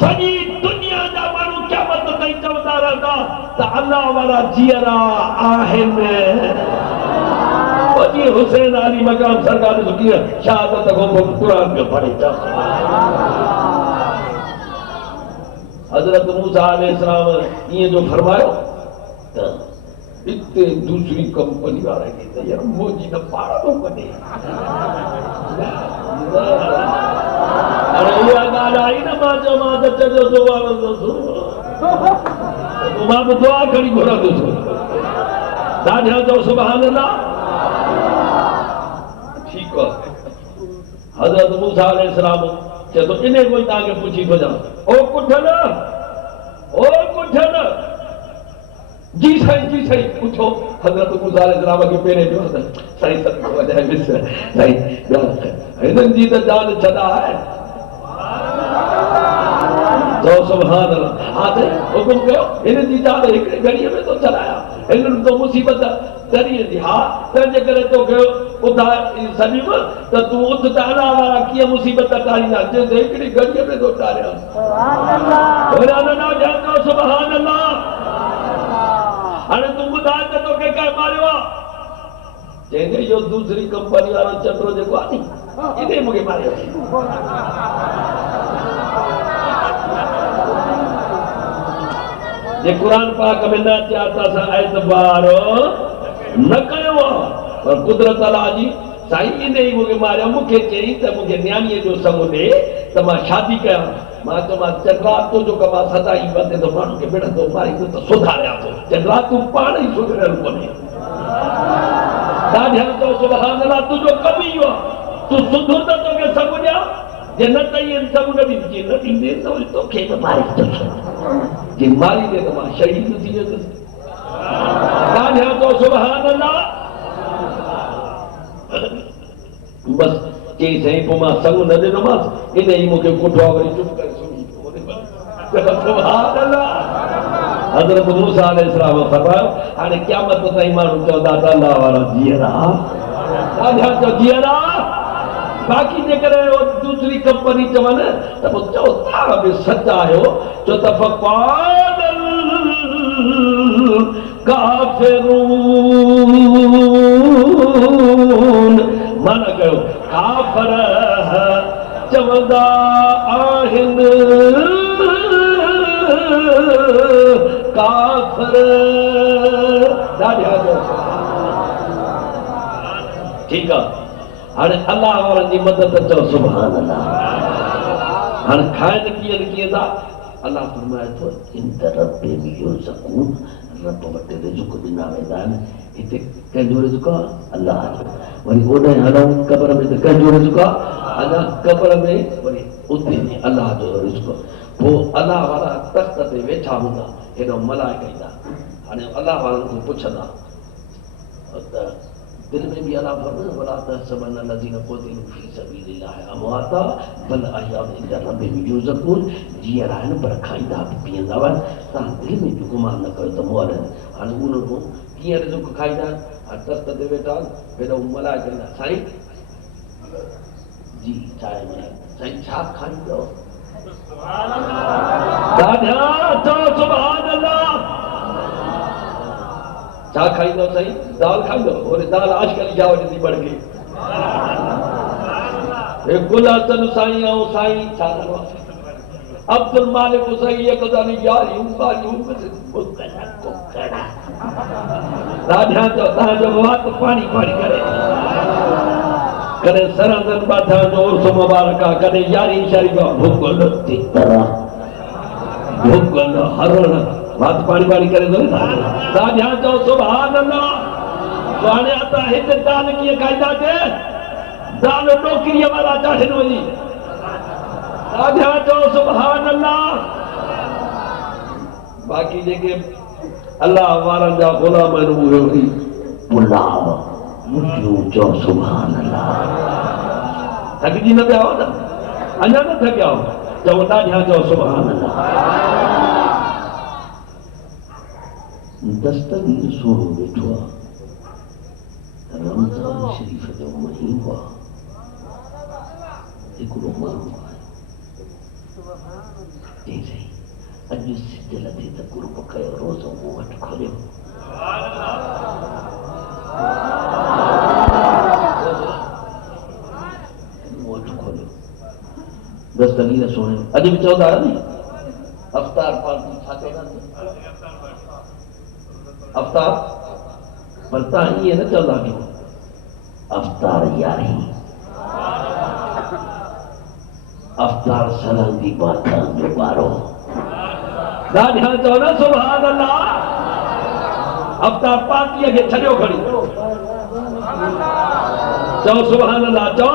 सॼी दुनिया जा माण्हू क़यामत ताईं चवंदा रहंदा त अल्लाह वारा जीअरा आहिनि वॾी हुसैन अली मक़ाम सरकार ॾिसो कीअं शहादत खां पोइ क़ुरान पियो पढ़े हज़रत मूसा अलैहिस्सलाम ईअं जो फरमायो त इते दूसरी कंपनी वारे खे त यार मोजी न पाड़ो कॾहिं हाणे इहा ॻाल्हि आई न मां चयो मां त चयो मां बि दुआ खणी घुरंदुसि ॾाढा चओ सुभान अल्लाह ठीकु आहे हज़रत मूसा अलैहिस्सलाम चए थो इन कोई तव्हांखे पुछी थो ॼाण ओ कुठल जी साईं पुछो हज़रत मूसा अलैहिस्सलाम खे पहिरें पियो साईं सत वॼाए मिस साईं हिननि जी त जान छॾा आहे चओ सुभान अल्लाह हा साईं हुकुम कयो हिननि जी जान हिकिड़े घड़ीअ में थो छॾाया हिननि तो मुसीबत तरीअ जी हा तंहिंजे करे तोखे ॿुधाए सॼी त तूं उथ त अलाह वारा कीअं मुसीबत टारींदा जंहिं हिकिड़ी घड़ीअ में थो टारिया सुभान अल्लाह हाणे तूं ॿुधाए त तोखे कंहिं मारियो आहे चेंगे जो दूसरी कंपनी वाला चंद्रो जेको आहे इने मुझे मारियो जे कुरान पाक में न चाहता सा एतबार न कयो पर कुदरत अल्लाह जी साईं इने ही मुझे मारियो मुझे चई त मुझे न्याणीअ जो संग दे त मां शादी कया मां तो मां चंद्रा तो जो कमा सदाई बंदे तो माण्हू खे बेड़ा तो मारी तो सुधारिया तो चंद्रा तू पाण ही सुधरियल कोन्हे दाढ़िया तो सुभान अल्लाह तुझो कमी हो तू सुधर तो तोखे सब ॾिया जे न त इन सब न ॾींदी न ॾींदे तो तोखे त मारी तो जे मारी दे तो मां शहीद थी वेंदुसि दाढ़िया तो सुभान अल्लाह बस चई सही पोइ मां संग न ॾिनोमांसि इन ई मूंखे कोठो वरी चुप करे सुम्ही सुभान अल्लाह हज़रत मूसा अलैहिस्सलाम फरमायो हाणे क़यामत ताईं माण्हू चवंदा त अल्लाह वारा जीअरा ॾाढा चओ जीअरा बाक़ी जेकॾहिं दूसरी कंपनी चवनि त पोइ चओ तव्हां बि सचा आहियो छो त फ़क़ालल काफ़िरून माना कयो काफ़र चवंदा आहिनि काफ़िर ठीक है हाणे अल्लाह वारनि जी मदद चओ सुभान अल्लाह हाणे खाइनि कीअं था अल्लाह फरमाए थो इन रब्बे में युरज़क़ून रब वटि रिज़्क़ ॾिना वेंदा आहिनि हिते कंहिंजो रिज़्क़ आहे अल्लाह जो वरी ओॾे हलूं क़ब्र में त कंहिंजो रिज़्क़ आहे अञा क़ब्र में वरी उते अल्लाह जो रिज़्क़ पोइ अल्लाह वारा तख़्त ते वेठा हूंदा हेॾो मलाइका ईंदा हाणे अल्लाह वारनि खां पुछंदा त दिल में भी अल्लाह फरमाए वला तहसबन लज़ीना क़ुतिलू फी सबीलिल्लाहि अमवाता बल अहयाउन इंदा रब्बिहिम युरज़क़ून जीअरा आहिनि पर खाईंदा पीअंदा आहिनि तव्हां दिलि में बि गुमान न कयो त मुअल हाणे उन कीअं रिज़्क़ खाईंदा आहिनि तख़्त ते वेठा हेॾो मलाइका साईं जी चाहे साईं छा खाईंदो ॾाढा चओ सुभान अल्लाह छा खाईंदो साईं दाल खाईंदो और दाल आजकल जाओ ॾिसी बढ़ गई हे गुलातन साईं ऐं साईं छा नालो अब्दुल मालिक साईं एक दानी यारियूं ॻाल्हियूं कुकड़ा ॾाढा चओ तव्हांजो वात पाणी पाणी करे कॾहिं सरहदनि बाधा जो उर्स मुबारक आहे कॾहिं यारी शरीफ़ भुॻल तितर भुॻल हरण बात पानी पानी करे दो दाढ़िया चओ सुभान अल्लाह हाणे असां हिते दाल कीअं खाईंदासीं दाल टोकरीअ वारा चाढ़नि वञी दाढ़िया चओ सुभान अल्लाह बाक़ी जेके अल्लाह वारनि जा ग़ुलाम आहिनि उहे वरी पुलाव मुठियूं चओ सुभान अल्लाह थकिजी न पिया हो न अञा न थकिया हो चओ दाढ़िया चओ सुभान अल्लाह दस्तगीर सोनो वेठो आहे रमज़ान शरीफ़ जो महीनो आहे हिकिड़ो माण्हू आहे चई साईं अॼु सिज लथे त कुर्ब कयो रोज़ो मूं वटि खोलियो मूं वटि खोलियो दस्तगीर सोने अॼु बि चवंदा आहियो नी अफ़्तार पार्टी छा चवंदा अफ़्तार पर तव्हां ईअं न चवंदा कयो अफ़्तार यारी अफ़्तार सलंदी बाथां जो ॿारो ॾाढा चओ न सुभान अल्लाह अफ़्तार पार्टीअ खे छॾियो खणी चओ सुभान अल्लाह चओ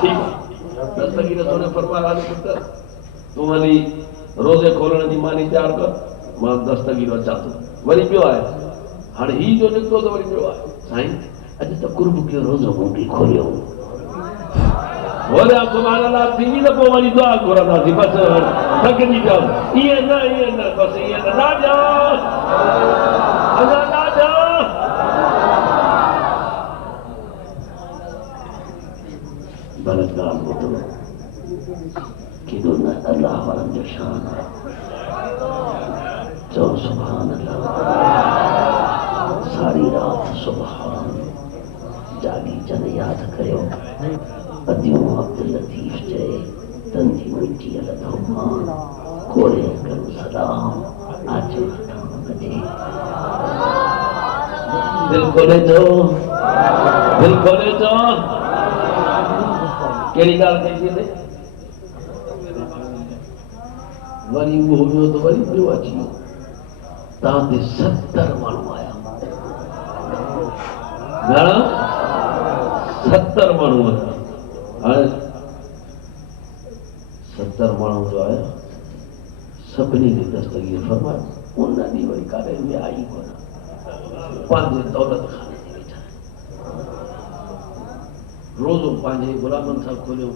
ठीकु दस्तगीर सोने फरमाया पुत्र तूं वञी रोज़े खोलण जी मानी तयारु कर मां दस्तगीर अचां थो वरी ॿियो आहे हाणे ही जो निकितो त वरी ॿियो आहे साईं अॼु त कुर्ब कयो रोज़ो मूं बि खोलियो वरी सुभान अल्लाह थींदी त पोइ वरी दुआ घुरंदासीं बसि थकिजी पिया ईअं न बसि ईअं न ॾाढा अञा ॾाढा भले ॻाल्हि ॿुधो केॾो न अल्लाह वारनि जो शान आहे चओ सुभान अल्लाह सारी रात सुभान जागी जन याद कयो अदियों अब्दुल लतीफ चए तंजी मिट्टी अलदोमा कोरे करो सलाम आज बजे दिल खोले जो कहिड़ी ॻाल्हि कई थी वरी उहो वियो त वरी ॿियो अची वियो तव्हां ते 70 माण्हू आया घणा 70 माण्हू आया हाणे 70 माण्हू जो आया सभिनी खे दस्तगीर फरमायो उन ॾींहुं वरी काॾे विया ई कोन पंहिंजे दौलत खाने ते वेठा रोज़ो पंहिंजे गुलामनि सां खोलियो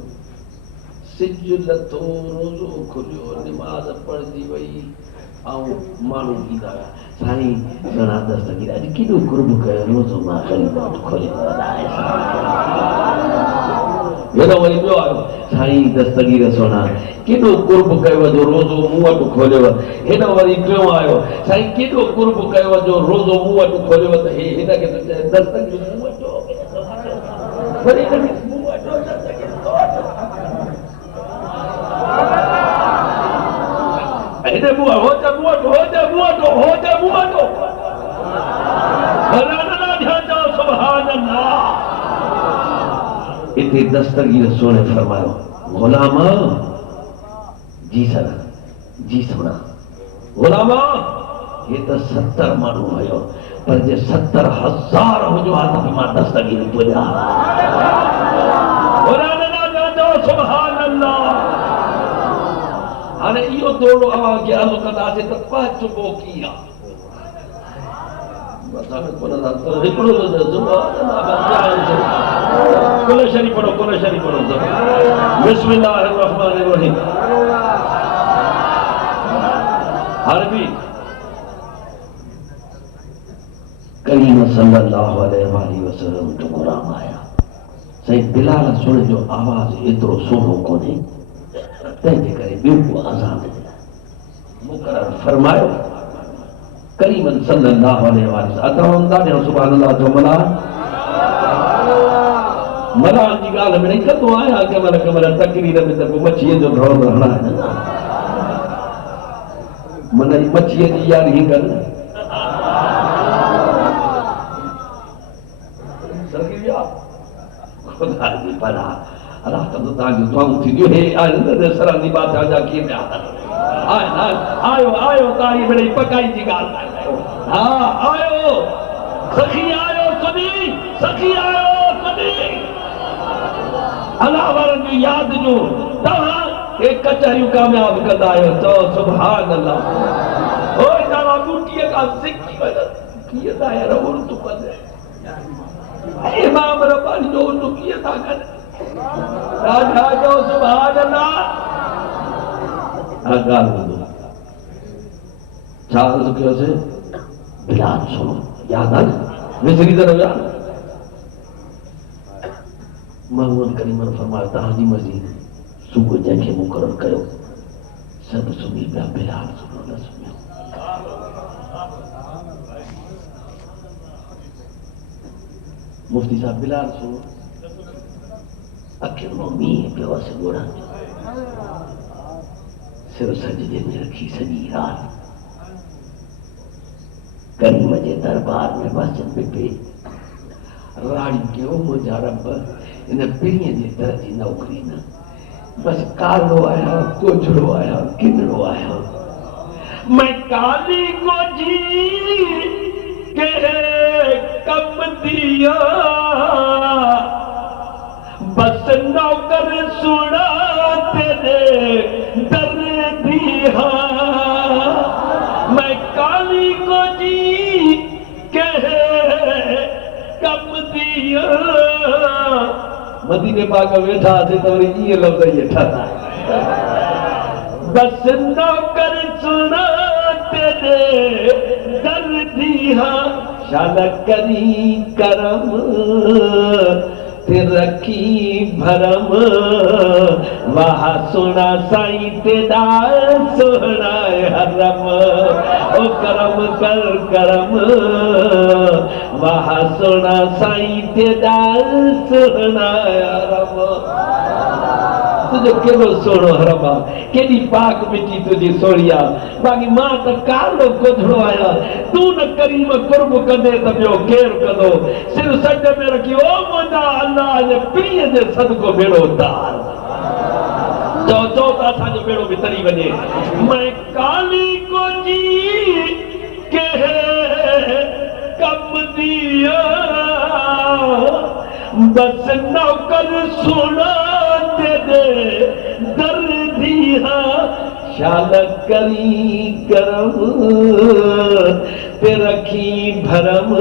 सिज लथो रोज़ो खुलियो निमाज़ पढ़जी वई ऐं माण्हू ईंदा हुआ साईं घणा दस्तगीर अॼु केॾो कुर्ब कयो रोज़ो मां ग़रीब वटि खोलियो हेॾो वरी ॿियो आयो साईं दस्तगीर सोना केॾो कुर्ब कयो जो रोज़ो मूं वटि खोलियो हेॾो वरी टियों आयो साईं केॾो कुर्ब कयो जो रोज़ो मूं वटि खोलियो त हिनखे त चए दस्तगीर मूं वटि वरी हिनखे मूं वटि दस्तगीर हेॾे मूं हो जा मूं वटि सुभान अल्लाह इते दस्तगीर सोने फरमायो गुलाम जी सोना गुलाम ये तो 70 माण्हू हुयो पर जे 70,000 हुजो हा त मां दस्तगीर पुॼा सुभान अल्लाह हाणे इहो थोरो अवां खे अर्ज़ु कंदासीं त पहुचबो कीअं कुल शरीफ़ पढ़ो बिस्मिल्लाहिर्रहमानिर्रहीम अरबी करीम सल्लल्लाहु अलैहि वसल्लम जो गुलाम आया साईं बिलाल सुन जो आवाज़ एतिरो सुहिणो कोन्हे तंहिंजे करे ॿियो को अज़ान मुक़रर फरमायो करीमन सल्लल्लाहु अलैहि वसल्लम ॾाढो सुभान अल्लाह जो मलान जी ॻाल्हि में नहीं कंदो आहियां कमर तकरीर में त पोइ मच्छीअ जो ढोल हणाए मन मच्छीअ जी यारी कर खुदा जी पना अल्लाह कंदो तव्हांजो दुआऊं थींदियूं हे सरानी बादशाह जा कीअं पिया आयो तारी मिड़ई पकाई जी ॻाल्हि हा आयो सखी आयो कॾहिं अल्लाह वारनि जी यादि जो तव्हां हे कचहरियूं कामयाब कंदा आहियो चओ सुभान अल्लाह ओए तव्हां बूटीअ खां सिकी वञो कीअं था यार उर्दू कंदे इमाम रब्बानी जो उर्दू कीअं था कनि राजा जो सुभान अल्लाह छा अर्ज़ु कयोसीं बिलाल सुनो यादि आहे विसरी त न विया महमूद करीमन फरमायो तव्हांजी मर्ज़ी सुबुह जंहिंखे मुक़ररु कयो सभु सुम्ही पिया बिलाल सुनो न सुम्हियो मुफ्ती साहब बिलाल सुनो अखियुनि मां मींहुं पियो आहे ॻोढ़नि जो सिर सजदे में रखी सॼी राति करीम जे दरबार में मस्जिद में पे राणी कयो मुंहिंजा रब इन पिणीअ जे दर जी नौकरी न बस कालो आया कोझड़ो आया किनड़ो आया मैं काली को जी के कम दिया बस नौकर सुना तेरे दर दिया मैं काली को जी के कम दिया मदीने पाक वेठा थे तो ये लफ्ज़ ये ठहरा बस नौकर सुना तेरे दर दिया शान करी करम ते रखी भरम वाह सोना साईं तेरा सोना हरम ओ करम कर करम वाह सोना साईं तेरा सोना हरम तुझो केॾो सोनो हरम आहे केॾी पाक मिटी तुंहिंजी सोड़ी आहे बाक़ी मां त कालो कोझड़ो आहियां तूं न करीम कुर्ब कंदे त ॿियो केरु कंदो सिर सज में रखी ओ मुंहिंजा अल्लाह जे पीउ जे सदको बेड़ो तार चओ चओ त असांजो बेड़ो बि तरी वञे मैं काली कोजी के कम दिया बस नौकर सुना दे दर्दिया शाल करी करम ते रखी भरम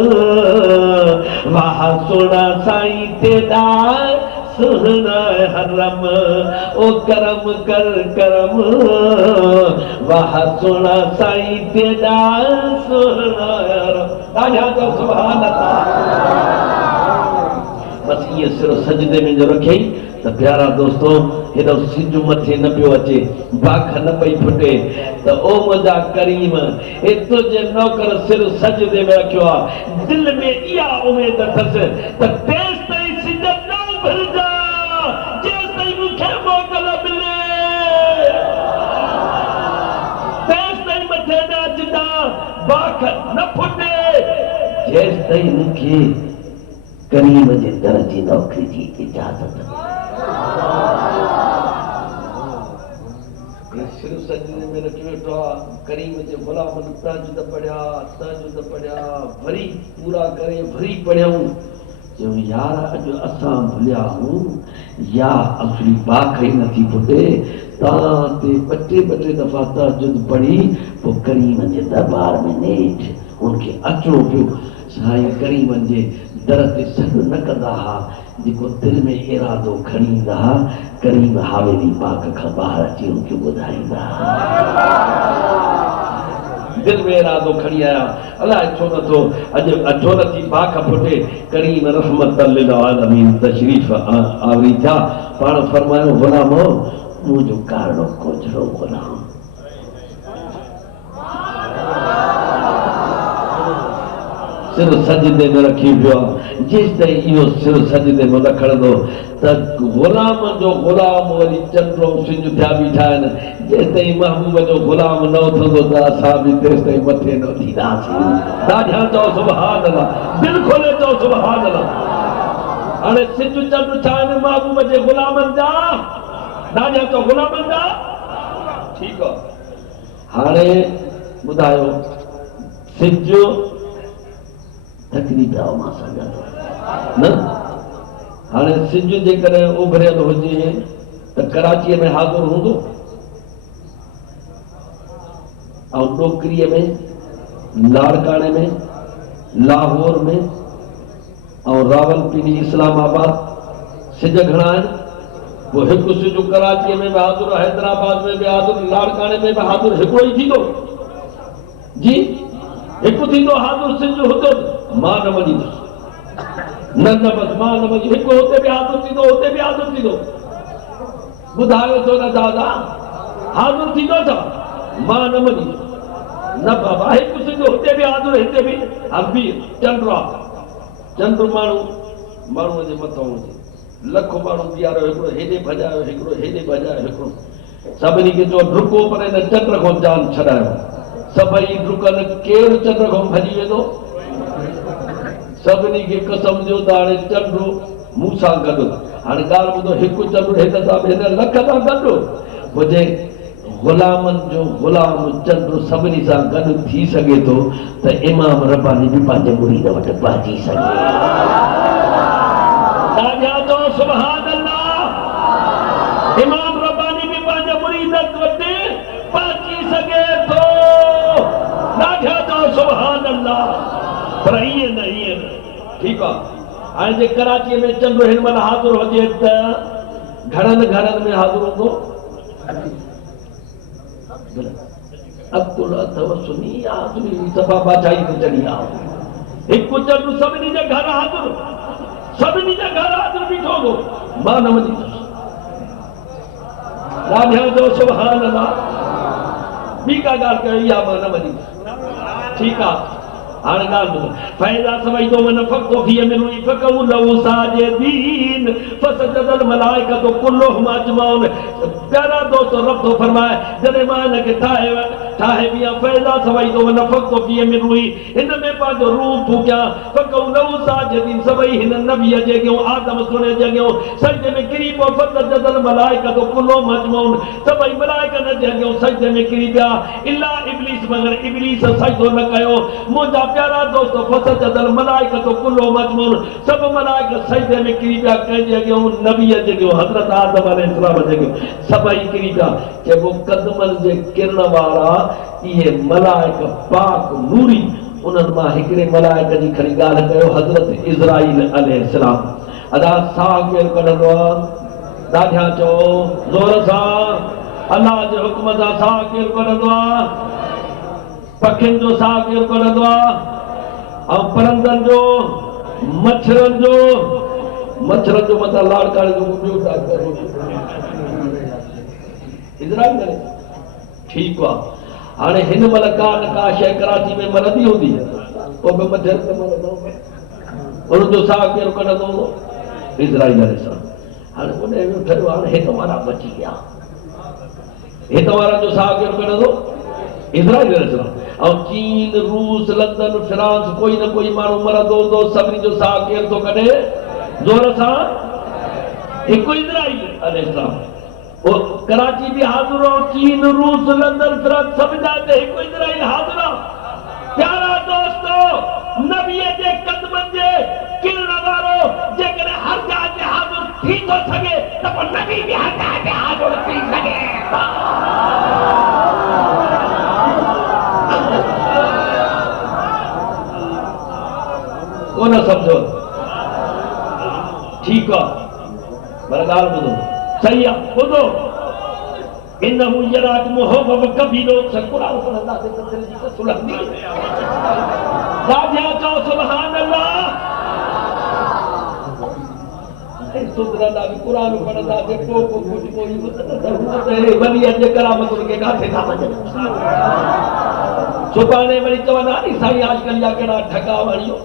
वाह सोना साईं तेरा सोना हरम ओ करम कर करम वाह सोना साईं तेरा सोना हरम राजा तो सुभान अल्लाह बस ये सिर्फ सजदे में जो रखे त प्यारा दोस्तों हेॾो सिज मथे न पियो अचे बाख न पई फुटे त ओ मुंहिंजा करीम हे तुंहिंजे नौकर सिर सजदे में रखियो आहे दिलि में इहा उमेद अथसि त तेसि ताईं सिज न भरिजा जेसि ताईं मूंखे मोकल मिले तेसि ताईं मथे न अचंदा बाख न फुटे जेसि ताईं मूंखे करीम जे दर जी नौकरी जी इजाज़त सिर सजदे में रखी वेठो आहे करीम जे गुलाम तहज्जुद पढ़िया वरी पूरा करे वरी पढ़ियऊं चयो यार अॼु असां भुलिया हूं या असली बाख ई नथी फुटे तां ते ॿ टे दफ़ा तहज्जुद पढ़ी पोइ करीम जे दरबार में नेठि उनखे अचणो पियो साईं करीम जे दर ते सॾु न कंदा हुआ जेको दिलि में इरादो खणी ईंदा हुआ करीम हावेली पाक खां ॿाहिरि अची उनखे ॿुधाईंदा दिलि में इरादो खणी आया अलाए छो नथो अॼु अठो नथी बाख फुटे करीम रहमत लिल आलमीन तशरीफ़ आवरी थिया पाण फरमायो गुलामो मुंहिंजो कारणो कोझड़ो गुलाम सिर सजदे में रखी पियो आहे जेसि ताईं इहो सिर सजदे में न खणंदो त गुलाम जो गुलाम वरी चंडो सिज थिया बीठा आहिनि जेसि ताईं महबूब जो गुलाम न उथंदो त असां बि तेसि ताईं मथे न थींदासीं ॾाढा चओ सुभान अल्लाह दिलि खोले चओ सुभान अल्लाह हाणे सिज चंड छा आहिनि महबूब जे गुलामनि जा ॾाढा चओ गुलामनि जा ठीकु आहे हाणे ॿुधायो सिज तकलीफ़ आहे मां सां गॾु न हाणे सिज जेकॾहिं उभरियल हुजे त कराचीअ में हाज़ुर हूंदो ऐं डोकरीअ में लाड़काणे में लाहौर में ऐं रावलपिंडी इस्लामाबाद सिज घणा आहिनि पोइ हिकु सिज कराचीअ में बि हाज़ुर हैदराबाद में बि हाज़ुर लाड़काणे में बि हाज़ुर हिकिड़ो ई थींदो जी हिकु थींदो हाज़ुर सिज हुते मां न मञींदुसि न बसि मां न मञी हिकु हुते बि हाज़ुर थींदो हुते बि हाज़ुर थींदो ॿुधायो छो न दादा हाज़ुर थींदो छा मां न मञींदुसि न बाबा हिकु सिज हुते बि हाज़ुर हिते बि हंबी चंड आहे चंड माण्हूअ जे मथां हुजे लख माण्हू बीहारियो हिकिड़ो हेॾे भॼायो हिकिड़ो हेॾे भॼायो हिकिड़ो सभिनी खे चओ डुको पर हिन चंड खां जान छॾायो सभई डुकनि केरु चंड खां भॼी वेंदो सभिनी खे कसम ॾियो त हाणे चंड मूं सां गॾु हाणे ॻाल्हि ॿुधो हिकु चंड हिन सां हिन लख सां गॾु हुजे गुलामनि जो गुलाम चंड सभिनी सां गॾु थी सघे थो त इमाम रब्बानी बि पंहिंजे मुरीद वटि पहुची सघे सुभान अल्लाह इमाम रब्बानी बि पंहिंजे मुरीद वटि पहुची सघे थो ॾाढा चओ सुभान अल्लाह पर ईअं न ठीकु आहे हाणे जे कराचीअ में चंड हिन महिल हाज़ुर हुजे त घणनि घरनि में हाज़ुर हूंदो अब्दुल अथव सुनी सफ़ा बादशाही ते चढ़ी आहे हिकु चंड सभिनी जे घर हाज़ुर सभिनी जे घर हाज़ुर बीठो हूंदो मां न वञींदुसि राधिया जो सुभान अल्लाह ॿी का ॻाल्हि कयो इहा मां न मञी ठीकु आहे हाणे ॻाल्हि ॿुधो फ़ैज़ा समझदो मन फ़क़्तो फ़ी मिनहु फ़क़हु लहू साजिदीन फ़सजदल मलाइकतु कुल्लुहुम अजमऊन प्यारा दोस्तो रब थो फरमाए जॾहिं मां हिनखे ठाहे बिया फ़ैज़ा समझदो मन फ़क़्तो फ़ी मिनहु हिन में पंहिंजो रूह फूकियां फ़क़हु लहू साजिदीन सभई हिन नबीअ जे अॻियां आदम सुने जे अॻियां सजदे में किरी पियो फ़सजदल मलाइकतु कुल्लुहुम अजमऊन सभई मलाइकनि जे अॻियां सजदे में किरी पिया इल्ला इब्लीस मगर इब्लीस सजदो न कयो मुंहिंजा प्यारा दोस्तो फ़सजदल मलाइकतु कुल्लुहुम अजमऊन सब मलाइका सजदे में किरी पिया कंहिंजे अॻियां नबीअ जे अॻियां हज़रत आदम अलैहिस्सलाम जे अॻियां सभई किरी पिया चइबो क़दमनि जे किरण वारा इहे मलाइका पाक नूरी उन्हनि मां हिकिड़े मलाइका जी खणी ॻाल्हि कयो हज़रत इज़राइल अलैहिस्सलाम अदा साह केरु कढंदो आहे ॾाढा चओ ज़ोर सां अलाह जे हुक्म सां साह केरु कढंदो आहे पखियुनि जो साह केरु कढंदो आहे ऐं परंदनि जो मच्छरनि जो मथां लाड़काणे जो ॿियो इज़राइल ठीकु आहे हाणे हिन महिल का न का शइ कराची में मरंदी हूंदी पोइ बि मच्छर त मरंदो उनजो साह केरु कढंदो हूंदो इज़राइल हाणे उन जो ठहियो हाणे हित वारा बची विया हित वारा जो साह केरु कढंदो इज़राइल ऐं चीन रूस लंदन फ्रांस कोई न कोई माण्हू मरंदो हूंदो सभिनी जो साह केरु थो कढे ज़ोर सां हिकु इज़राइल अलैहिस्सलाम कराची भी हाज़िर हो चीन रूस लंदन फ्रांस सब जाते हिकु इज़राइल हाज़िर हो प्यारा दोस्तो नबीअ जे क़दमनि जे किरण वारो जेकॾहिं हर जाइ ते हाज़िर थी थो सघे त पोइ नबी बि हर जाइ ते हाज़िर थी सघे कोन सम्झो ठीकु आहे पर ॻाल्हि ॿुधो सही आहे ॿुधो इन्नहु यराकुम हुवा व कबीलुहुम क़ुरान पढ़ंदासीं त दिलि जी कसुल हंदी राजा चओ सुभान अल्लाह सुधरंदा बि क़ुरान पढ़ंदासीं पोइ कुझु कोई वलीअ जे करामतुनि खे किथे था वञनि सुभाणे वरी चवंदा नी साईं अॼुकल्ह जा कहिड़ा ठका वणियो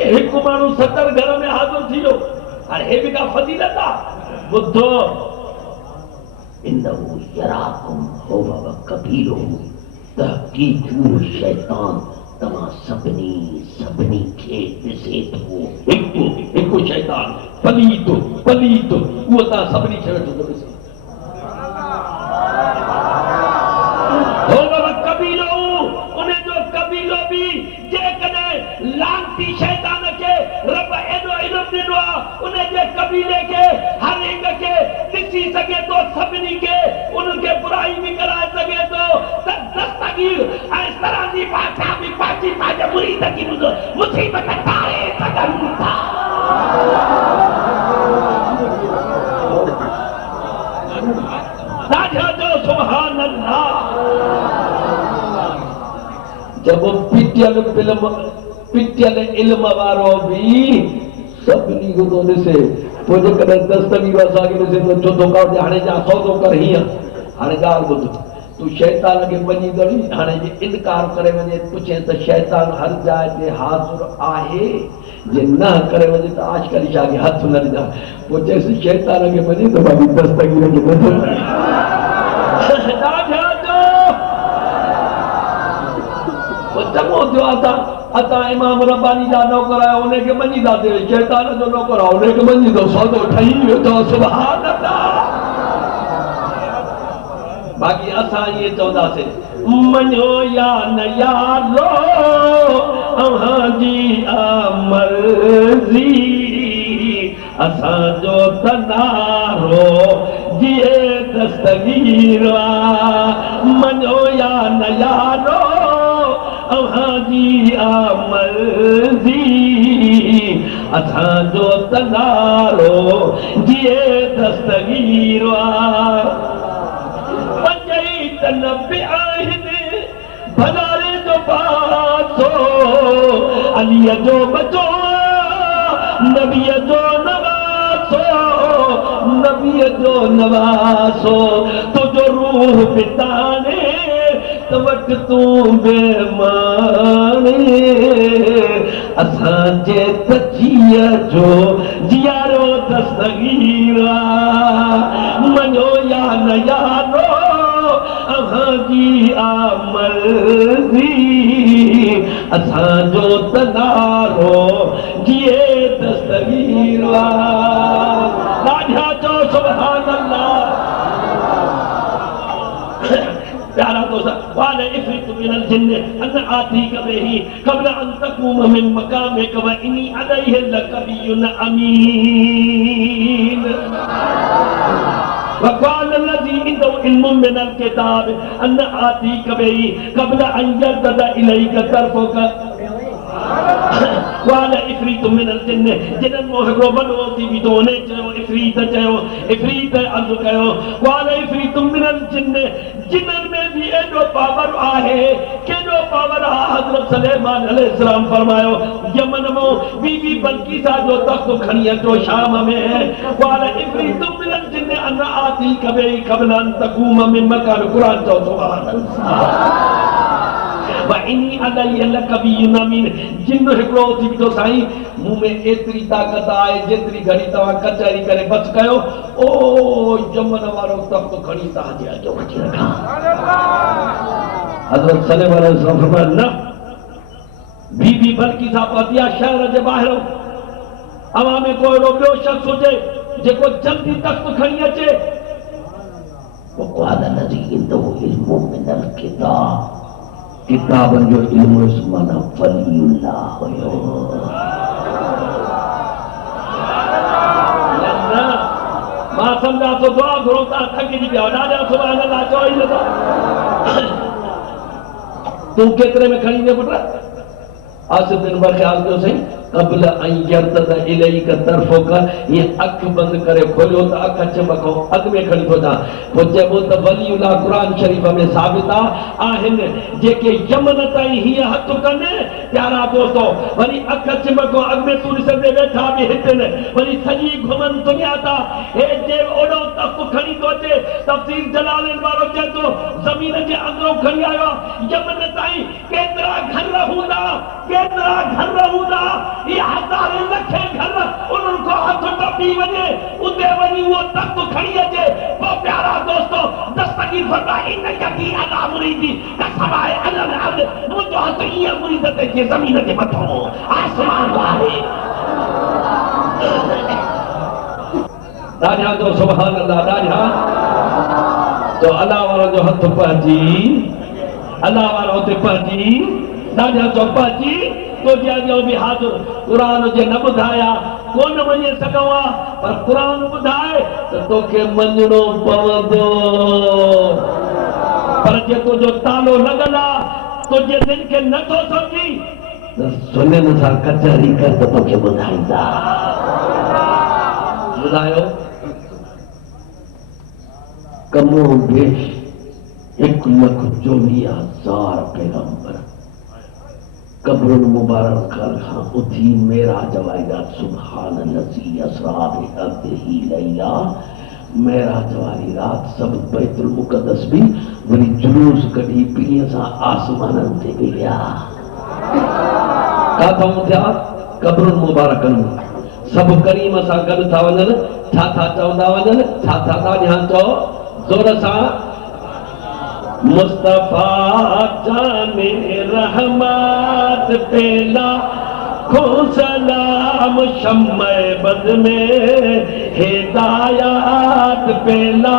हिकु माण्हू 70 घर में हाज़िर थी वियो हाणे हे बि का फज़ीलत आहे ॿुधो इन्नहु यराकुम हुवा व कबीलुहुम तहक़ीक़ शैतान तव्हां सभिनी खे ॾिसे थो हिकु शैतान पलीत उहो तव्हां सभिनी खे वेठो थो ॾिसे हुवा व कबीलुहु उन जो कबीलो बि जेकॾहिं लानती शैतान खे रब एॾो इल्मु ॾिनो आहे उन जे कबीले खे हर हिक खे ॾिसी सघे थो सभिनी खे उनखे बुराई बि कराए सघे थो त दस्तगीर ऐं इस तरह जी बादशाह बि पंहिंजी पंहिंजे मुरीद जी मुसीबत टाळे सघनि था राजा जो सुभान अल्लाह जब पिटियल इल्म वारो बि सभिनी को थो ॾिसे पोइ जेकॾहिं दस्तगीर असांखे ॾिसे थो छो थो कर हाणे जा सौदो कर हीअं हाणे ॻाल्हि ॿुध तूं शैतान खे मञींदड़ी हाणे जे इनकार करे वञे पुछे त शैतान हर जाइ ते हाज़िर आहे जे न करे वञे त आजकल छा खे हथ न ॾिना पोइ चएसि शैतान खे मञे त बाक़ी दस्तगीर खे नथो चङो थियो असां इमाम रब्बानी जा नौकर आहियूं उनखे मञीदासीं शैतान जो नौकर आहे उनखे मञीदो सौदो ठही वेठो सुभान अल्लाह बाक़ी असां इहे चवंदासीं मञो या न यारो अव्हांजी मर्ज़ी असांजो त नारो जीअं दस्तगीर मञो या न यारो अव्हांजी मर्ज़ी असांजो त नारो जीअं दस्तगीर पंजई तन बि आहिनि भलारे जो पासो अलीअ जो बचो नबीअ जो नवासो नबी जो नवासो तुझो रूह बिताने त वट तूं बेमाने असांजे तजीअ जो जियारो दस्तगीरा मञो या न यारो अहांजी आमर्ज़ी असांजो त नारो जिए दस्तगीरा ॾाढा चओ सुभान अल्लाह प्यारा दोस्त वाले इफ़्रित मिनल जिन्न अन आतीक बिही क़ब्ल अन तक़ूम मिन मक़ामिक व इन्नी अलैहि लक़वियुन अमीन वक़ाल लज़ी इंदहु इल्मुम मिनल किताब अन आतीक बिही क़ब्ल अन यर्तद इलैक तरफ़ुक वाले इफ़्रीत मिनल जिन्न जिनन मो हिकिड़ो वॾो थी बीठो हुन चयो इफ़्रीत अर्ज़ु कयो वाले इफ़्रीत मिनल जिन्न जिनन में भी एॾो पावर आहे केॾो पावर आहे हज़रत सलेमान अलैहिस्सलाम फरमायो यमन मां बीबी बल्कीसा जो तख़्त खणी अचो शाम में वाले इफ़्रीत मिनल जिन्न अन आतीक बिही क़ब्ल अन तक़ूम मिन मक़ाम क़ुरान चओ सुभान अल्लाह इन्नी अलैहि लक़वियुन अमीन जिन हिकिड़ो थी बीठो साईं मूं में एतिरी ताक़त आहे जेतिरी घड़ी तव्हां कचहरी करे बच कयो ओ जमन वारो तख़्त खणी तव्हांजे अॻियां वठी रखां हज़रत सलेमान अलैहिस्सलाम फरमायो न बीबी बल्कीसा पहुती आहे शहर जे ॿाहिरों अवां में को अहिड़ो ॿियो शख़्स हुजे जेको जल्दी तख़्त खणी अचे वक़ाल लज़ी इंदहु इल्मुम मिनल किताब किताबन जो इल्मु माना वलीउल्लाह हुयो मां सम्झा तो दुआ घुरो था थकिजी पिया ॾाढा सुभान अल्लाह चओ ई नथा तूं केतिरे में खणी ईंदे पुट आसिफ बिन बरख्याल जो सही क़ब्ल अन यर्तद इलैक तरफ़ुक ये अख बंद करे खोलियो त अख चमको अग में खणी थो जा पोइ चइबो त वलीउल्लाह क़ुरान शरीफ़ में साबित आहिनि जेके यमन ताईं हीअं हथ कनि प्यारा दोस्तो वरी अख चमको अग में तूं ॾिसंदे वेठा बि हिटनि वरी सॼी घुमनि दुनिया था हे जे ओॾो तख़्त खणी थो अचे तफ़सीर जलालनि वारो चए थो ज़मीन जे अंदरों खणी आयो यमन ताईं केतिरा घर हूंदा ये हज़ारे लखे घर उन्हनि को हथ टपी वञे उते वञी उहो तख़्त खणी अचे पोइ प्यारा दोस्तो दस्तगीर फरमाए इन यदी अला मुरीदी कसवाए अलल अर्द मुंहिंजो हथ ईअं मुरीद ते जे ज़मीन जे मथां आसमान वारे ॾाढा जो सुभान अल्लाह ॾाढा तो अल्लाह वारो जो हथ पहुची अल्लाह वारो हुते पहुची ॾाढा जो पहुची तो जो भी हाज़िर कुरान जे न ॿुधाया कोन मञे सघूं आहे पर कुरान ॿुधाए त तोखे मञणो पवंदो पर जेको जो तालो लॻल आहे तुंहिंजे दिलि खे नथो सम्झी त सुननि सां कचहरी कर त तोखे ॿुधाईंदा ॿुधायो कमो बेश 1,24,000 पैगंबर कब्रुल मुबारक खां उथी मेराज वारी रात सुभान लज़ी असरा बिअब्दिही लैला मेराज वारी रात सब बैतुल मुक़द्दस भी वरी जुलूस कढी पीअ सां आसमाननि ते बि विया काथां थिया कब्रुल मुबारकन सब करीम सां गॾु था वञनि छा था चवंदा वञनि छा था ॾाढा चओ ज़ोर सां मुस्तफा जाने रहमत पेला खो सलाम शम्मे बद में हिदायत पेला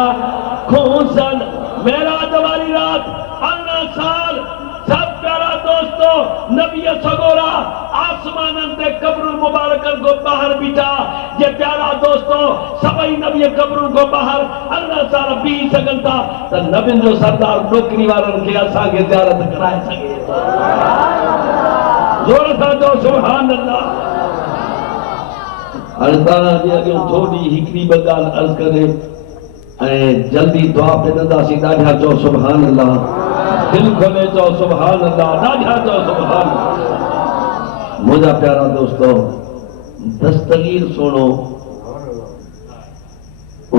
खो सल मेराज वाली रात 18 साल सब प्यारा दोस्तों नबी सगोरा आसमानन ते कब्रुल मुबारकन को बाहर बीठा जे प्यारा दोस्तों सभई नबी कब्रुल को बाहर 18 साल बी सघनि था त नबियुनि जो सरदार नौकरी वारनि खे असांखे ज़ियारत कराए सघे ज़ोर सां चओ सुभान अल्लाह हाणे तव्हां जे अॻियां थोरी हिकिड़ी ॿ ॻाल्हि अर्ज़ु करे ऐं जल्दी दुआ पिनंदासीं ॾाढा चओ सुभान अल्लाह दिल खोले चओ सुभान अल्लाह ॾाढा चओ सुभान मुंहिंजा प्यारा दोस्तो दस्तगीर सोनो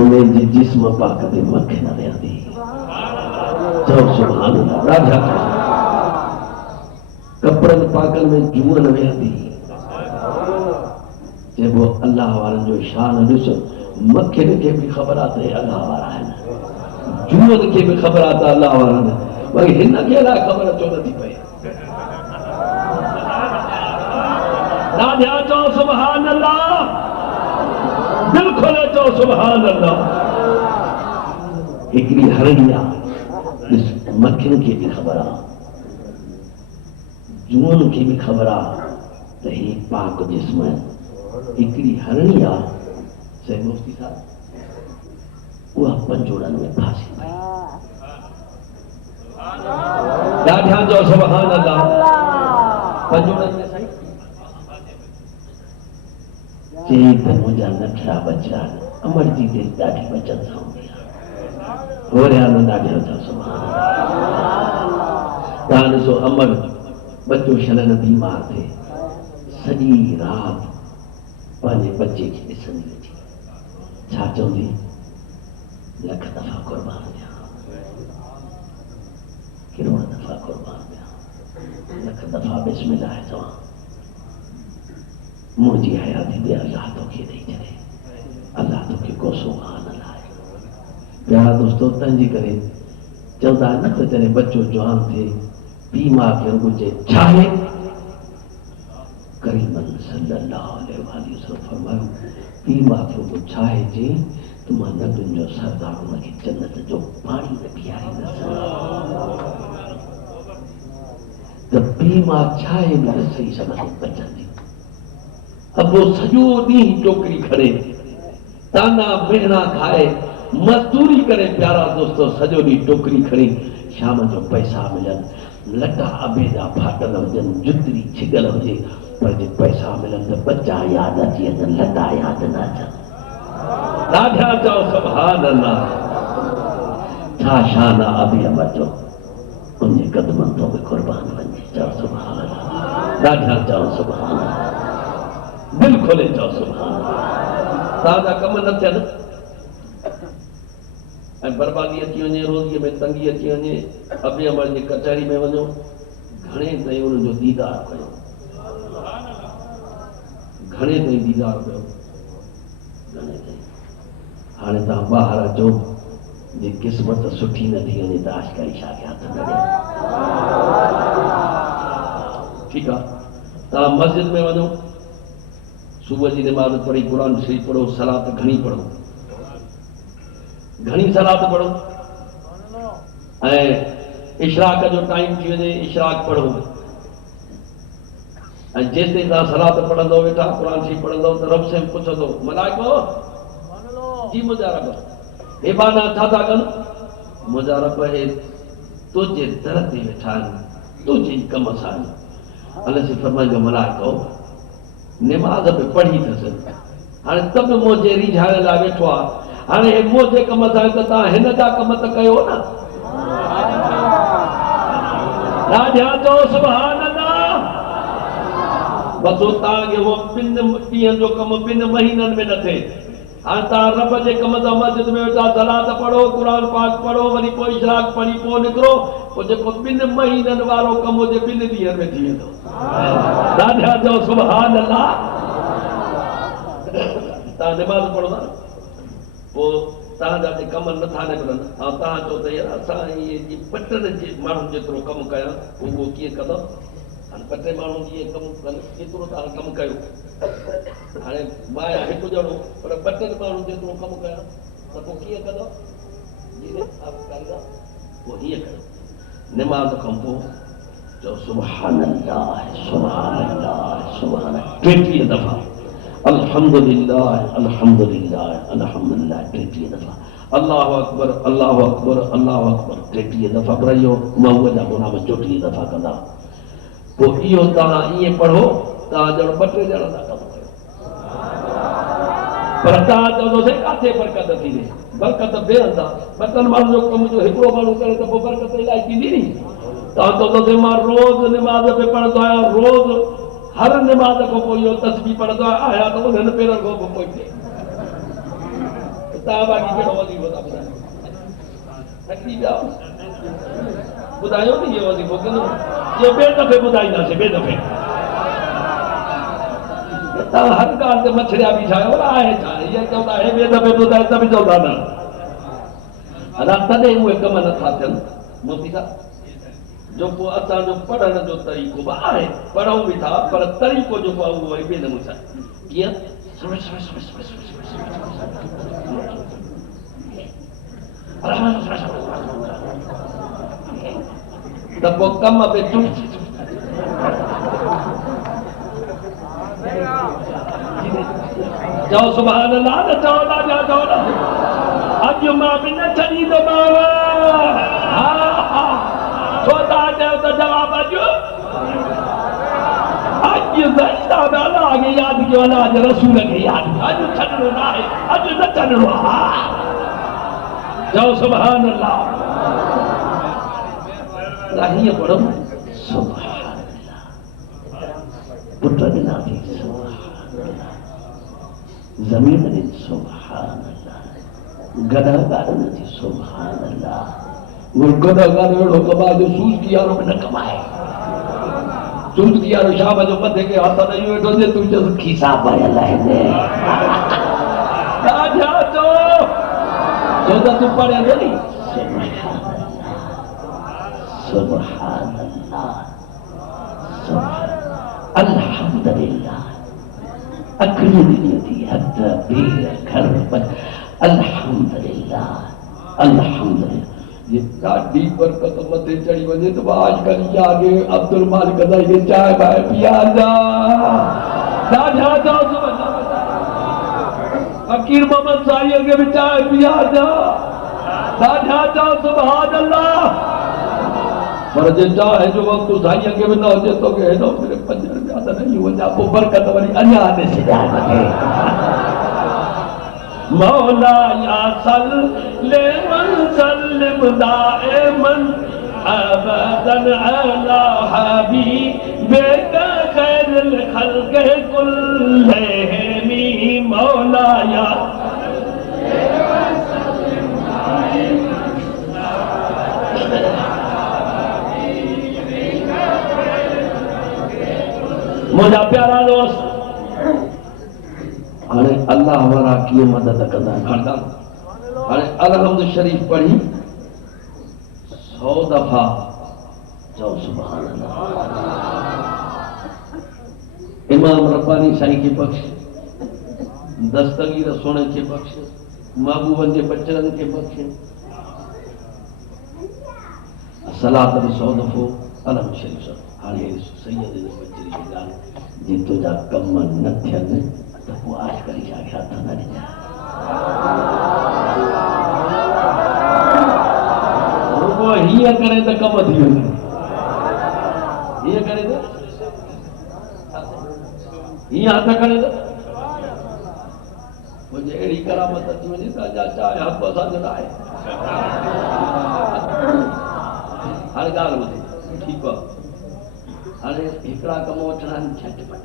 उन्हें जी जिस्म पाक दे मथे न वेंदी चओ सुभान अल्लाह राजा कपड़न पाकन में जूअ न वेंदी चइबो अल्लाह वारनि जो शान ॾिसो मखियुनि खे बि ख़बर आहे त हे अल्लाह वारा आहिनि जूअनि खे बि ख़बर आहे त अल्लाह वारा आहिनि वरी हिन खे अलाए ख़बर छो नथी पए राजा चओ सुभान अल्लाह दिल खोले चओ सुभान अल्लाह हिकिड़ी हरणी आहे ॾिस मखियुनि खे बि ख़बर आहे जूअनि खे बि ख़बर आहे त ही पाक जिस्म हिकिड़ी हरणी आहे से मुफ्ती साहब उहा पंजोड़नि में फासी पई ॾाढा चओ सुभान अल्लाह पंजोड़नि में साईं चई त मुंहिंजा नठड़ा बच्चा अमर जी दिलि ॾाढी बचत सां हूंदी आहे होरिया न ॾाढा चओ सुभान अल्लाह तव्हां ॾिसो अमर बच्चो शलन बीमार थिए सॼी राति पंहिंजे बच्चे खे ॾिसंदी वेठी छा चवंदी लख दफ़ा क़ुर्बान थिया करोड़ दफ़ा क़ुर्बान थिया लख दफ़ा बिस्मिल्लाह चवां मुंहिंजी हयाती ते अल्लाह तोखे ॾेई छॾे अल्लाह तोखे को सुभान अल्लाह प्यारा दोस्तो तंहिंजे करे चवंदा आहिनि न त जॾहिं बच्चो जवान थिए पीउ माउ खे घुरिजे छा आहे करीमन सल्लल्लाहु अलैहि वसल्लम फरमायो पीउ माउ खे को छा आहे चई त मां नबियुनि जो सरदार हुनखे जन्नत जो पाणी न पीआरींदसि त पीउ माउ छा आहे बि न सही सघंदो बचंदी अबो सॼो ॾींहुं टोकरी खणे ताना मेहना खाए मज़दूरी करे प्यारा दोस्तो सॼो ॾींहुं टोकरी खणी शाम जो पैसा मिलनि लटा अबे जा फाटल हुजनि जुतरी छिगल हुजे पर जे पैसा मिलनि त बच्चा यादि अची वञनि लटा यादि न अचनि ॾाढा चओ सुभान अल्लाह छा शान आहे अबे अमर जो उनजे कदमनि तो बि क़ुर्बान वञे चओ सुभान अल्लाह ॾाढा चओ सुभान अल्लाह दिल खोले चओ सुभान तव्हांजा कम न थियनि ऐं बर्बादी अची वञे रोज़ीअ में तंगी अची वञे अबे अमर जी कचहरी में वञो घणे ताईं उन्हनि जो दीदार कयो घणे ताईं दीदार कयो घणे ताईं हाणे तव्हां ॿाहिरि अचो जे क़िस्मत सुठी न थी वञे त आशकारी छा खे हथ न ॾियो ठीकु आहे तव्हां मस्जिद में वञो सुबुह जी नमाज़ पढ़ी क़ुर शरीफ़ पढ़ो सलात घणी पढ़ो घणी सलात पढ़ो ऐं इशराक जो टाइम थी वञे इशराक पढ़ो ऐं जेसिताईं तव्हां सलात पढ़ंदो वेठा क़ुर शरीफ़ पढ़ंदो त रब से पुछंदो मलाइको जी मुंहिंजा रब हे बाना छा था कनि मुंहिंजा रब हे तुंहिंजे दर ते वेठा आहिनि तुंहिंजे कम सां अलाह से फरमाईंदो मलाइको निमाज़ बि पढ़ी अथसि हाणे तब मुंहिंजे रिझाइण लाइ वेठो आहे हाणे हे मुंहिंजे कम सां त तव्हां हिन जा कम त कयो न राजा चओ सुभान अल्लाह बसि तव्हांखे उहो 2 ॾींहंनि जो कमु 2 महीननि में न थिए हाणे तव्हां रब जे कम सां मस्जिद में वेठा सलात पढ़ो क़ुर पाक पढ़ो वरी पोइ इशराक पढ़ी पोइ निकिरो पोइ जेको 2 महीननि वारो कमु हुजे 2 ॾींहंनि में थी वेंदो राजा चओ सुभान अल्लाह तव्हां निमाज़ पढ़ो था पोइ तव्हांजा जे कम नथा निकिरनि ऐं तव्हां चओ त यार असां इहे पटनि जे माण्हुनि जेतिरो कमु कयां उहो कीअं कंदो हाणे 2 माण्हू जीअं कमु कनि एतिरो तव्हां कमु कयो हाणे मां आहियां हिकु ॼणो पर 2 माण्हू जेतिरो कमु कयां त पोइ कीअं कंदो पोइ हीअं कयो निमाज़ खां पोइ चओ सुभान अल्लाह सुभान अल्लाह सुभान 30 दफ़ा अल्हम्दुलिल्लाह अल्हम्दुलिल्लाह अल्हम्दुलिल्लाह 30 दफ़ा अल्लाहु अकबर अल्लाहु अकबर अल्लाहु अकबर 30 दफ़ा पर इहो महूअ जा गुनाह 34 दफ़ा कंदा पोइ इहो तव्हां ईअं पढ़ो तव्हां ॼणो 2 टे ॼणा था कमु कयो पर तव्हां चवंदोसीं किथे बरकत थींदी बरकत ॿियनि था 2 माण्हुनि जो कमु जो हिकिड़ो माण्हू करे त पोइ बरकत इलाही थींदी नी तव्हां चवंदोसीं मां रोज़ निमाज़ में पढ़ंदो आहियां रोज़ हर निमाज़ खां पोइ इहो तस्बीह पढ़ंदो आहियां त उन्हनि पेरनि खां पोइ थिए ताबाजी केड़ो वजीफो था बुधायो थकी जाओ बुधायो नहीं ये वजीफो केड़ो ये बे दफे बुधाईंदासीं बे दफे तव्हां हर ॻाल्हि ते मछरिया बि ठाहियो आहे छा इहे चवंदा हे बे दफे बुधाए त बि चवंदा न अञा तॾहिं उहे कम नथा थियनि मोदी साहब जो को असांजो पढ़ण जो तरीक़ो बि आहे पढ़ूं बि था पर तरीक़ो जेको आहे उहो वरी ॿिए नमूने सां कीअं त पोइ कम बि चओ सुभाणे अल्लाह न चओ न अॼु मां बि न छॾींदोमांव छो था चयो त जवाब अॼु ज़िंदा बि अलाह खे यादि कयो अलाह जे रसूल खे यादि कयो अॼु छॾिणो न आहे अॼु न छॾिणो आहे चओ सुभाणे अल्लाह हीअं पढ़ो सुभाणे अल्लाह पुट ॾिना थी ज़मीन ॾिनी सुभाणे अल्लाह गॾा ॻाल्हि थी सुभाणे अल्लाह वो गॾा ॻाल्हि अहिड़ो कमाए जो सूज़ वारो बि न कमाए सूज़ वारो शाम जो मथे खे हथ ॾेई वेठो जे तूं चओ खीसा भरियल आहिनि छा चओ छो त तूं पढ़ियल नी सुभाणे अल्लाह अल्हम्दुलिल्लाह अखियूं ॾिनियूं थी हथ पेर घर पर अल्हम्दुलिल्लाह अल्हम्दुलिल्लाह ये ॾाढी बरकत मथे चढ़ी वञे त आजकल यादि अब्दुल मालिक अदाई खे चांहि बाहि पीआरींदा ॾाढा फकीर मोहम्मद साईं खे बि चांहि पीआरींदा ॾाढा चओ सुभाणे अल्लाह पर जे चांहि जो वक़्तु साईं खे बि न हुजे तोखे हेॾो फिरे 5 रुपया त ॾेई वञा पोइ बरकत वरी अञा ॾिसे मौला या सल्लिम सल्लिम दाइमन अबदन अला हबीबिक खैरुल खल्क़ कुल्लिहिम मौला या मुझा प्यारा दोस्त हाणे अल्लाह वारा कीअं मदद कंदा आहिनि हाणे अलहम्द शरीफ पढ़ी 100 दफ़ा चओ सुभाणे अल्लाह इमाम रब्बानी साईं खे बख़्श दस्तगीर सोने खे बख़्श महबूबनि जे बचड़नि खे बख़्श सलात बि 100 दफ़ो अलहम्द शरीफ हाणे सैयद जे बचड़ी जी ॻाल्हि जे तुंहिंजा कम न थियनि त पोइ आज करी छा हथ न ॾिजां हीअं करे त कम थी वञे हीअं करे त हीअं हथ करे त मुंहिंजी अहिड़ी करामत अची वञे त अञा चाहे हथ असांजो न आहे हाणे ॻाल्हि ॿुधे ठीकु आहे हाणे हिकिड़ा कम वठणा आहिनि झटपट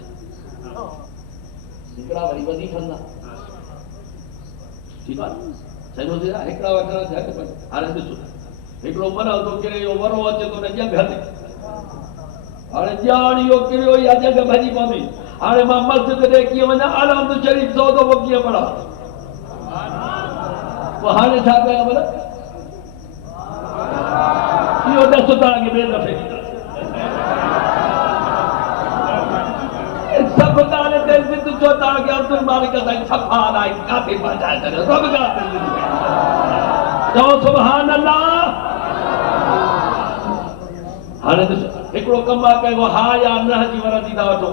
हिकिड़ा वरी वधीक कंदा ठीकु आहे सही ॿुधे हिकिड़ा वठणा झटपट हाणे ॾिसो हिकिड़ो मन थो किरे इहो वरो अचे थो न जग हले हाणे ॼाण इहो किरियो या जग भॼी पवंदी हाणे मां मस्जिद ॾे कीअं वञा अलहम्द शरीफ 100 दफ़ो कीअं पढ़ा पोइ हाणे छा कयां भला इहो ॾस तव्हांखे ॿिए दफ़े सभु ॻाल्हि ते ज़िद छो तव्हांखे अब्दुल मालिक साईं सफ़ा आहे काथे पहुचाए छॾियो सभु ॻाल्हि चओ सुभाणे अल्लाह हाणे ॾिसो हिकिड़ो कमु आहे कयो हा या न जी वरंदी था वठो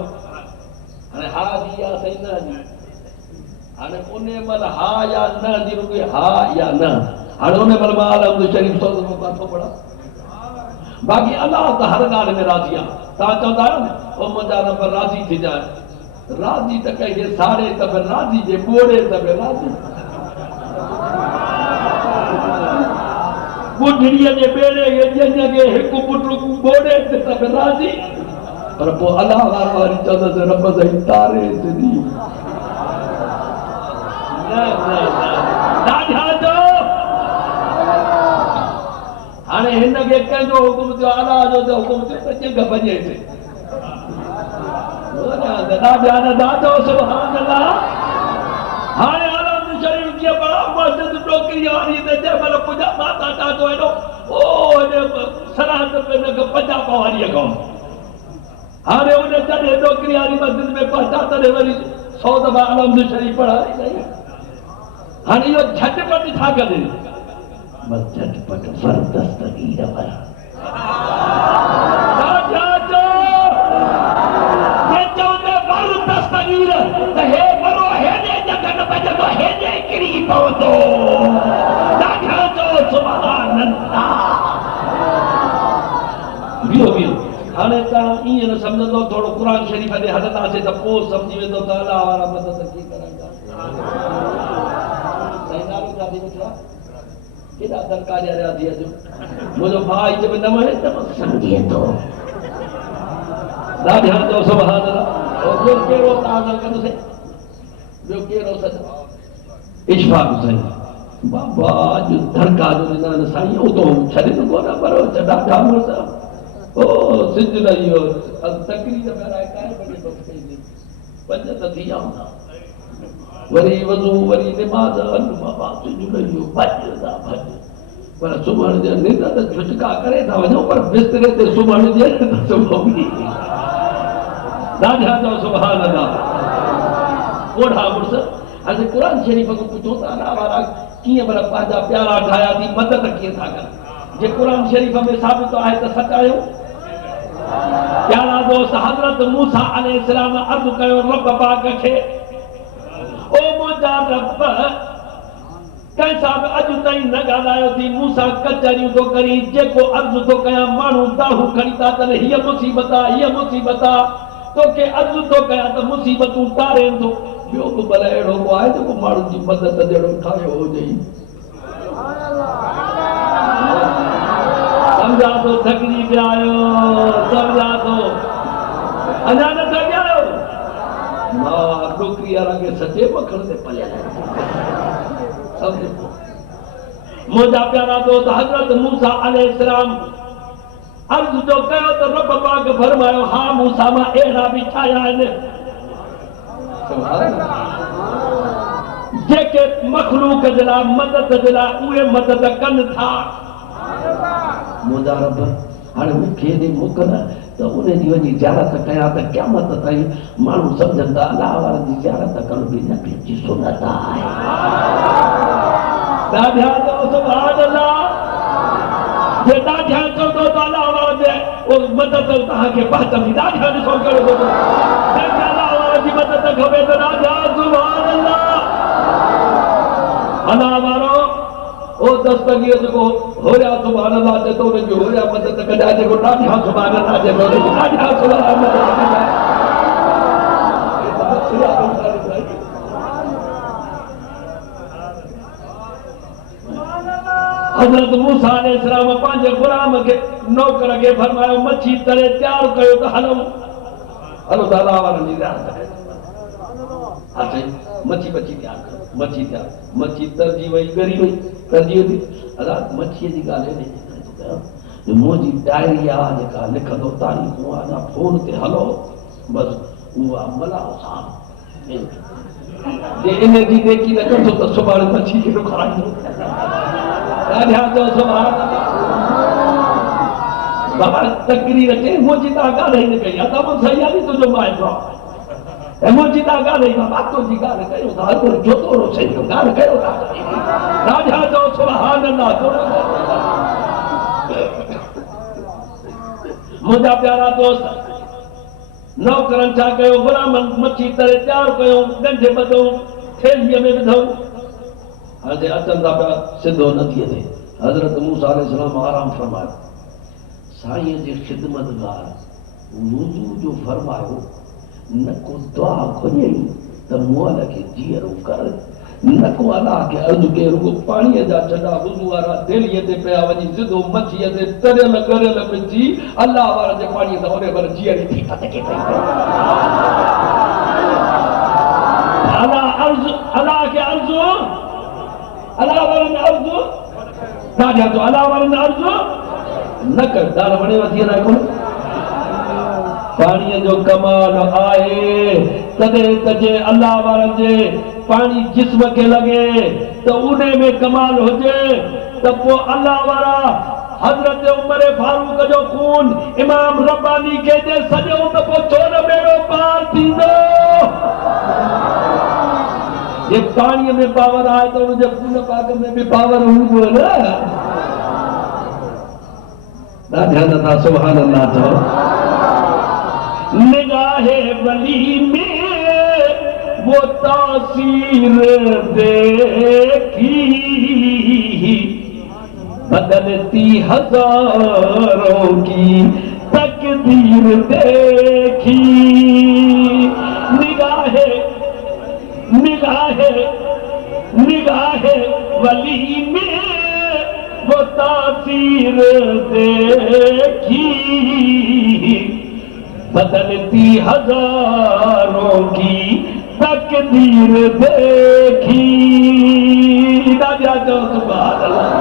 हाणे हा जी या साईं न जी हाणे उन महिल हा या न जी रुॻे हा या न हाणे उन महिल मां अलहम्द शरीफ 100 दफ़ो काथो पढ़ा बाक़ी अलाह त हर ॻाल्हि में राज़ी आहे तव्हां चवंदा आहियो न ओ मुंहिंजा रब राज़ी थी जाए राज़ी त कंहिंखे साड़े त बि राज़ी जे ॿोड़े त बि राज़ी ॿुढड़ीअ जे ॿेड़े खे ॼञ खे हिकु पुट ॿोड़े त बि राज़ी पर पोइ अलाह वारा वरी चवंदसि रब साईं तारे त ॾी न हाणे हिनखे कंहिंजो हुकुम थियो अलाह जो त हुकुम थियो त चिंग भॼे हिते ॾाढा नंढा चओ सुभान अल्लाह हाणे आलम शरीफ कीअं बड़ा मस्जिद टोकरी वारी त जंहिंमहिल पुॼा माता ॾाढो हेॾो ओ सराहत पे न पंजाह पवारीअ खां हाणे उन जॾहिं टोकरी वारी मस्जिद में पहुचा तॾहिं वरी 100 दफ़ा आलम शरीफ पढ़ाई हाणे इहो झटपट छा कजे बस झटपट फरदस्तगीर भरा फरदस्तगीर त हे भरो हेॾे जगन बजंदो हेॾे किरी पवंदो ॾाढा चओ सुभान अल्लाह बियो बियो हाणे तव्हां ईअं न सम्झंदो थोरो क़ुर शरीफ़ ते हलंदासीं त पोइ सम्झी वेंदो त अलाह वारा मदद कीअं कराईंदा केॾा दरकार ॾियारिया थी अचो मुंहिंजो भाउ हिते में न वञे त सम्झे थो ॾाढा चओ सुभान अल्लाह ॿियो कहिड़ो तव्हां सां कंदुसि ॿियो कहिड़ो सच इशफाक़ साईं बाबा अॼु दरकार जो ॾिना साईं उतो छॾे न कोन पर ॾाढा ओ सिज न इहो तकरीर पहिरां काए बजे तो कई 5 त थी विया हूंदा वरी वज़ू वरी निमाज़ बाबा सिज न इहो भॼ पर सुम्हण जे निंड त झुटका करे था वञो पर बिस्तरे ते सुम्हण जे त सुम्हो बि ॾाढा चओ सुभान अल्लाह ओढ़ा मुड़ुस असां क़ुर शरीफ़ खां पुछो त अलाह वारा कीअं पर पंहिंजा प्यारा ठाहिया थी मदद कीअं था कनि जे क़ुर शरीफ़ में साबित आहे त सच आहियो प्यारा दोस्त हज़रत मूसा अलैहिस्सलाम अर्ज़ कयो रब पाक खे ओ मुंहिंजा रब कंहिंसां बि अॼु ताईं न ॻाल्हायो थी मूसा कचहरियूं थो करी जेको अर्ज़ु थो कयां माण्हू दाहू खणी था अचनि हीअ मुसीबत आहे तोखे अर्ज़ु थो कयां त मुसीबतूं तारेनि थो ॿियो बि भले अहिड़ो को आहे जेको माण्हुनि जी मदद जहिड़ो ठाहियो हुजे सम्झा थो थकिजी पिया आहियो सम्झा थो अञा न थकिया आहियो मां टोकरी वारा खे सचे मखण ते पलियल मुंहिंजा प्यारा दोस्त हज़रत मूसा अलैहिस्सलाम अर्ज़ जो कयो त रब पाक फरमायो हा मूसा मां अहिड़ा बि ठाहिया आहिनि जेके मखलूक जे लाइ मदद जे लाइ उहे मदद कनि था मुंहिंजा रब हाणे मूंखे हेॾी मोक न त उन जी वञी ज़ियारत कयां त क़यामत ताईं माण्हू सम्झनि था अलाह वारनि जी ज़ियारत करण बि नबी जी सुन्नत आहे ॾाढा चओ सुभान अल्लाह जे ॾाढा चओ त अलाह वारनि जे मदद तव्हांखे पहुचंदी ॾाढा ॾिसो कहिड़ो अलाह वारनि जी मदद खपे त ॾाढा सुभान अल्लाह अलाह वारो ओ दस्तगीर जेको होया सुभान अल्लाह ते तो जो होया मदद कढा जेको ॾाढा सुभान अल्लाह जे तो ॾाढा सुभान अल्लाह हज़रत मूसा अलैहिस्सलाम पंहिंजे गुलाम खे नौकर खे फरमायो मच्छी तरे तयारु कयो त हलो त अलाह वारनि जी ज़ियारत मच्छी तयारु कयो मच्छी तरजी वई ॻरी वई तरजी वई अलाह मच्छीअ जी ॻाल्हि मुंहिंजी डायरी आहे जेका लिखंदो तारीख़ूं आहे फोन ते हलो बसि उहा मलाह सां जे इन जी नेकी न कंदो त सुभाणे मच्छी खे खाराईंदो ॾाढा चओ सुभाण बाबा तकरीर खे मुंहिंजी तव्हां ॻाल्हि ई न कई आहे तव्हां सही आहे तुंहिंजो माइटो ऐं मुंहिंजी तव्हां ॻाल्हि ई बाबा तुंहिंजी ॻाल्हि कयो था जो थोरो सही ॻाल्हि कयो था ॾाढा चओ सुभाण अल्लाह मुंहिंजा प्यारा दोस्त नौकरनि छा कयो गुलामनि मच्छी तरे तयारु कयो ॻंढ ॿधऊं थेलीअ में विधऊं हाणे अचनि था पिया सिधो नदीअ ते हज़रत मूसा अलैहिस्सलाम आराम फरमायो साईं जे ख़िदमतगार वुज़ू जो फरमायो न को दुआ घुरियई त मुअल खे जीअरो कर न को अलाह खे अर्ज़ु के रुगो पाणीअ जा छॾा वुज़ू वारा थेलीअ ते पिया वञी सिधो मच्छीअ ते तरियल गरियल विझी अलाह वारा जे पाणीअ सां ओॾे महिल जीअरी थी टके पई अलाह खे अर्ज़ु अलाह वारनि अर्ज़ु ॾाढा तो अलाह वारनि अर्ज़ु न कर दार वणे वधी ना को पानी जो कमाल आए तदे तजे अल्लाह वारन जे पानी जिस्म के लगे तो उने में कमाल हो जाए तब वो अल्लाह वारा हजरत उमर फारूक जो खून इमाम रब्बानी के जे सजो तो वो छोड़ मेरो पार थींदो ये पानी में पावर आए तो मुझे खून पाक में भी पावर हुई ना ना ध्यान था सुभान अल्लाह तो निगाहे वली में वो तासीर देखी बदलती हजारों की तकदीर देखी निगाहे निगाहे निगाहे वली में वो तासीर देखी बदलती हजारों की तकदीर देखी राजा जो सुभान अल्लाह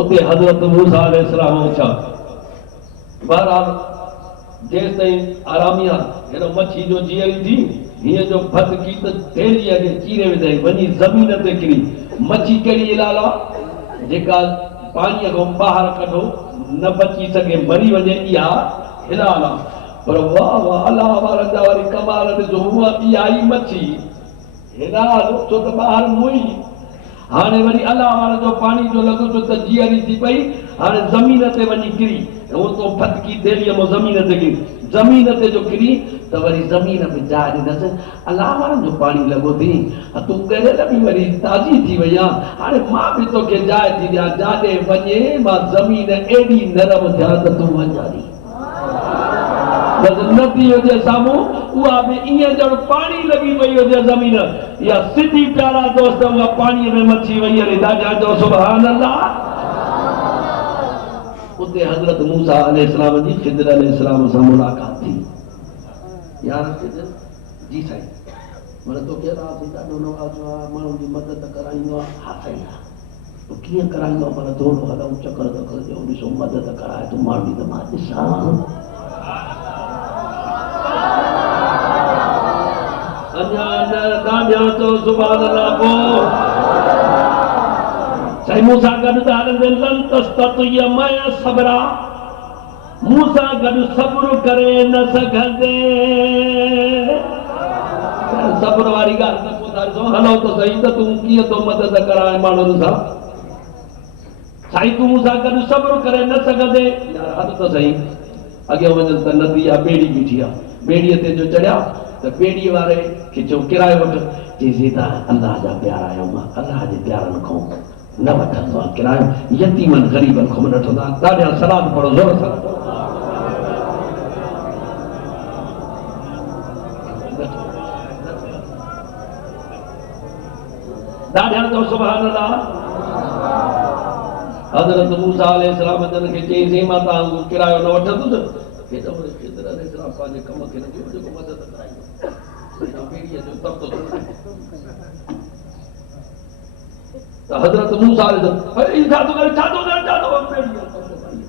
उते हजरत मूसा अलैहिस्सलाम उछा बहरहाल जेस ताईं आरामिया हेनो मच्छी जो जीअरी थी हीअ जो फत की त तेली अॻे चीरे विधाई वञी ज़मीन ते किरी मच्छी कहिड़ी इलाला जेका पाणीअ खां ॿाहिरि कढो न बची सके मरी वञे इहा हिलाल आहे पर वाह वाह अलाह वारनि जा वरी कमाल ॾिसो हूअ इहा ई मच्छी हिलाल छो त ॿाहिरि मुई हाणे वरी अलाह वारनि जो पाणी जो लॻो छो त जीअरी थी पई हाणे ज़मीन ते वञी किरी हूअ तो फतकी देलीअ मां ज़मीन ते किरी ज़मीन ते जो किरी त वरी ज़मीन में जाइ ॾिनसि अलाह वारनि जो पाणी लॻो थी तूं ॻरियल बि वरी ताज़ी थी वई आहे हाणे मां बि तोखे जाइ थी ॾियां जाॾे वञे मां ज़मीन एॾी नरम थिया त तूं वञारी बसि नदी हुजे साम्हूं उहा बि ईअं ॼण पाणी लॻी वई हुजे ज़मीन इहा सिधी प्यारा दोस्त उहा पाणीअ में मच्छी वई हली ॾाढा जो सुभान अल्लाह उते हजरत मूसा अलैहिस्सलाम जी खिदर अलैहिस्सलाम सां मुलाक़ात थी यार खिदर जी साईं मन तो के रात ॾाढो नवाज़ो आहे माण्हुनि जी मदद कराईंदो आहे हा साईं तूं कीअं कराईंदो आहे पर थोरो हलऊं चकर त करिजो ॾिसो मदद कराए तूं माण्हुनि त मां ॾिसां अञा न ॾाढा तो सुभान अल्लाह को साईं मूंसां गॾु त हलंदे लन तस्ततिय मय सबरा मूंसां गॾु सब्र करे न सघंदे सब्र वारी ॻाल्हि न ॿुधाइजो हलो त सही त तूं कीअं थो मदद कराए माण्हुनि सां साईं तूं मूंसां गॾु सब्र करे न सघंदे यार हल त सही अॻियां वञनि त नदी आहे ॿेड़ी बीठी आहे ॿेड़ीअ ते जो चढ़िया त ॿेड़ीअ वारे खे चयो किरायो वठि चईसि त अल्लाह जा प्यारा आहियूं मां अल्लाह जे प्यारनि खां न वठंदो आहे किरायो यतीमनि ग़रीबनि खां वठंदो आहे ॾाढा सलाद पढ़ो ज़ोर सां ॾाढा तो सुभान अल्लाह हज़रत मूसा अलैहिस्सलाम जन खे चईंसि मां तव्हां किरायो न वठंदुसि हेॾो वरी खिदर अलैहिस्सलाम पंहिंजे कम खे न कयो जेको मदद कराईंदो ॿेड़ीअ जो तख़्तो त हज़रत मूसा अलैहिस्सलाम अरे छा थो करे छा थो करे छा थो ॿेड़ीअ जो तख़्तो खणी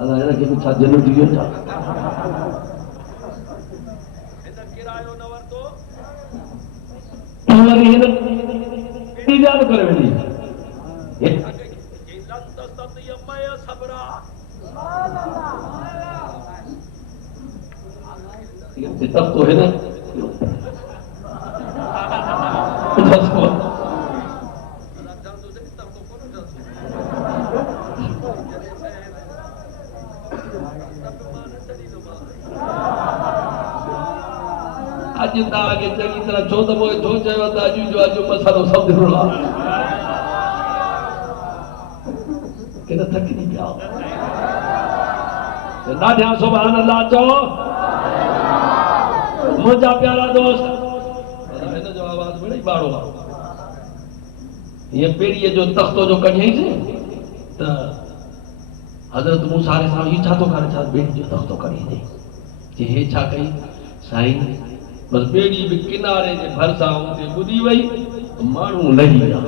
अलाह हिनखे बि छा जनम थी वियो छा वरी हिन इंतज़ार करे वेंदी तख़्तो हिन अॼु तव्हांखे चङी तरह छो त पोइ छो चयो त अॼु मसालो सभु ॾिनो आहे कि न थकिजी पिया ॾाढा सुभान अल्लाह चओ मुंहिंजा प्यारा दोस्त हिन जो आवाज़ मिले ॿाड़ो आहे हीअं ॿेड़ीअ जो तख़्तो जो कढियईंसि त हज़रत मूसा अलैहिस्सलाम ही छा थो करे छा ॿेड़ी जो तख़्तो कढी अथई कि हे छा कई साईं बस बेड़ी भी किनारे जे भरसा उते बुधी वई माण्हू लही विया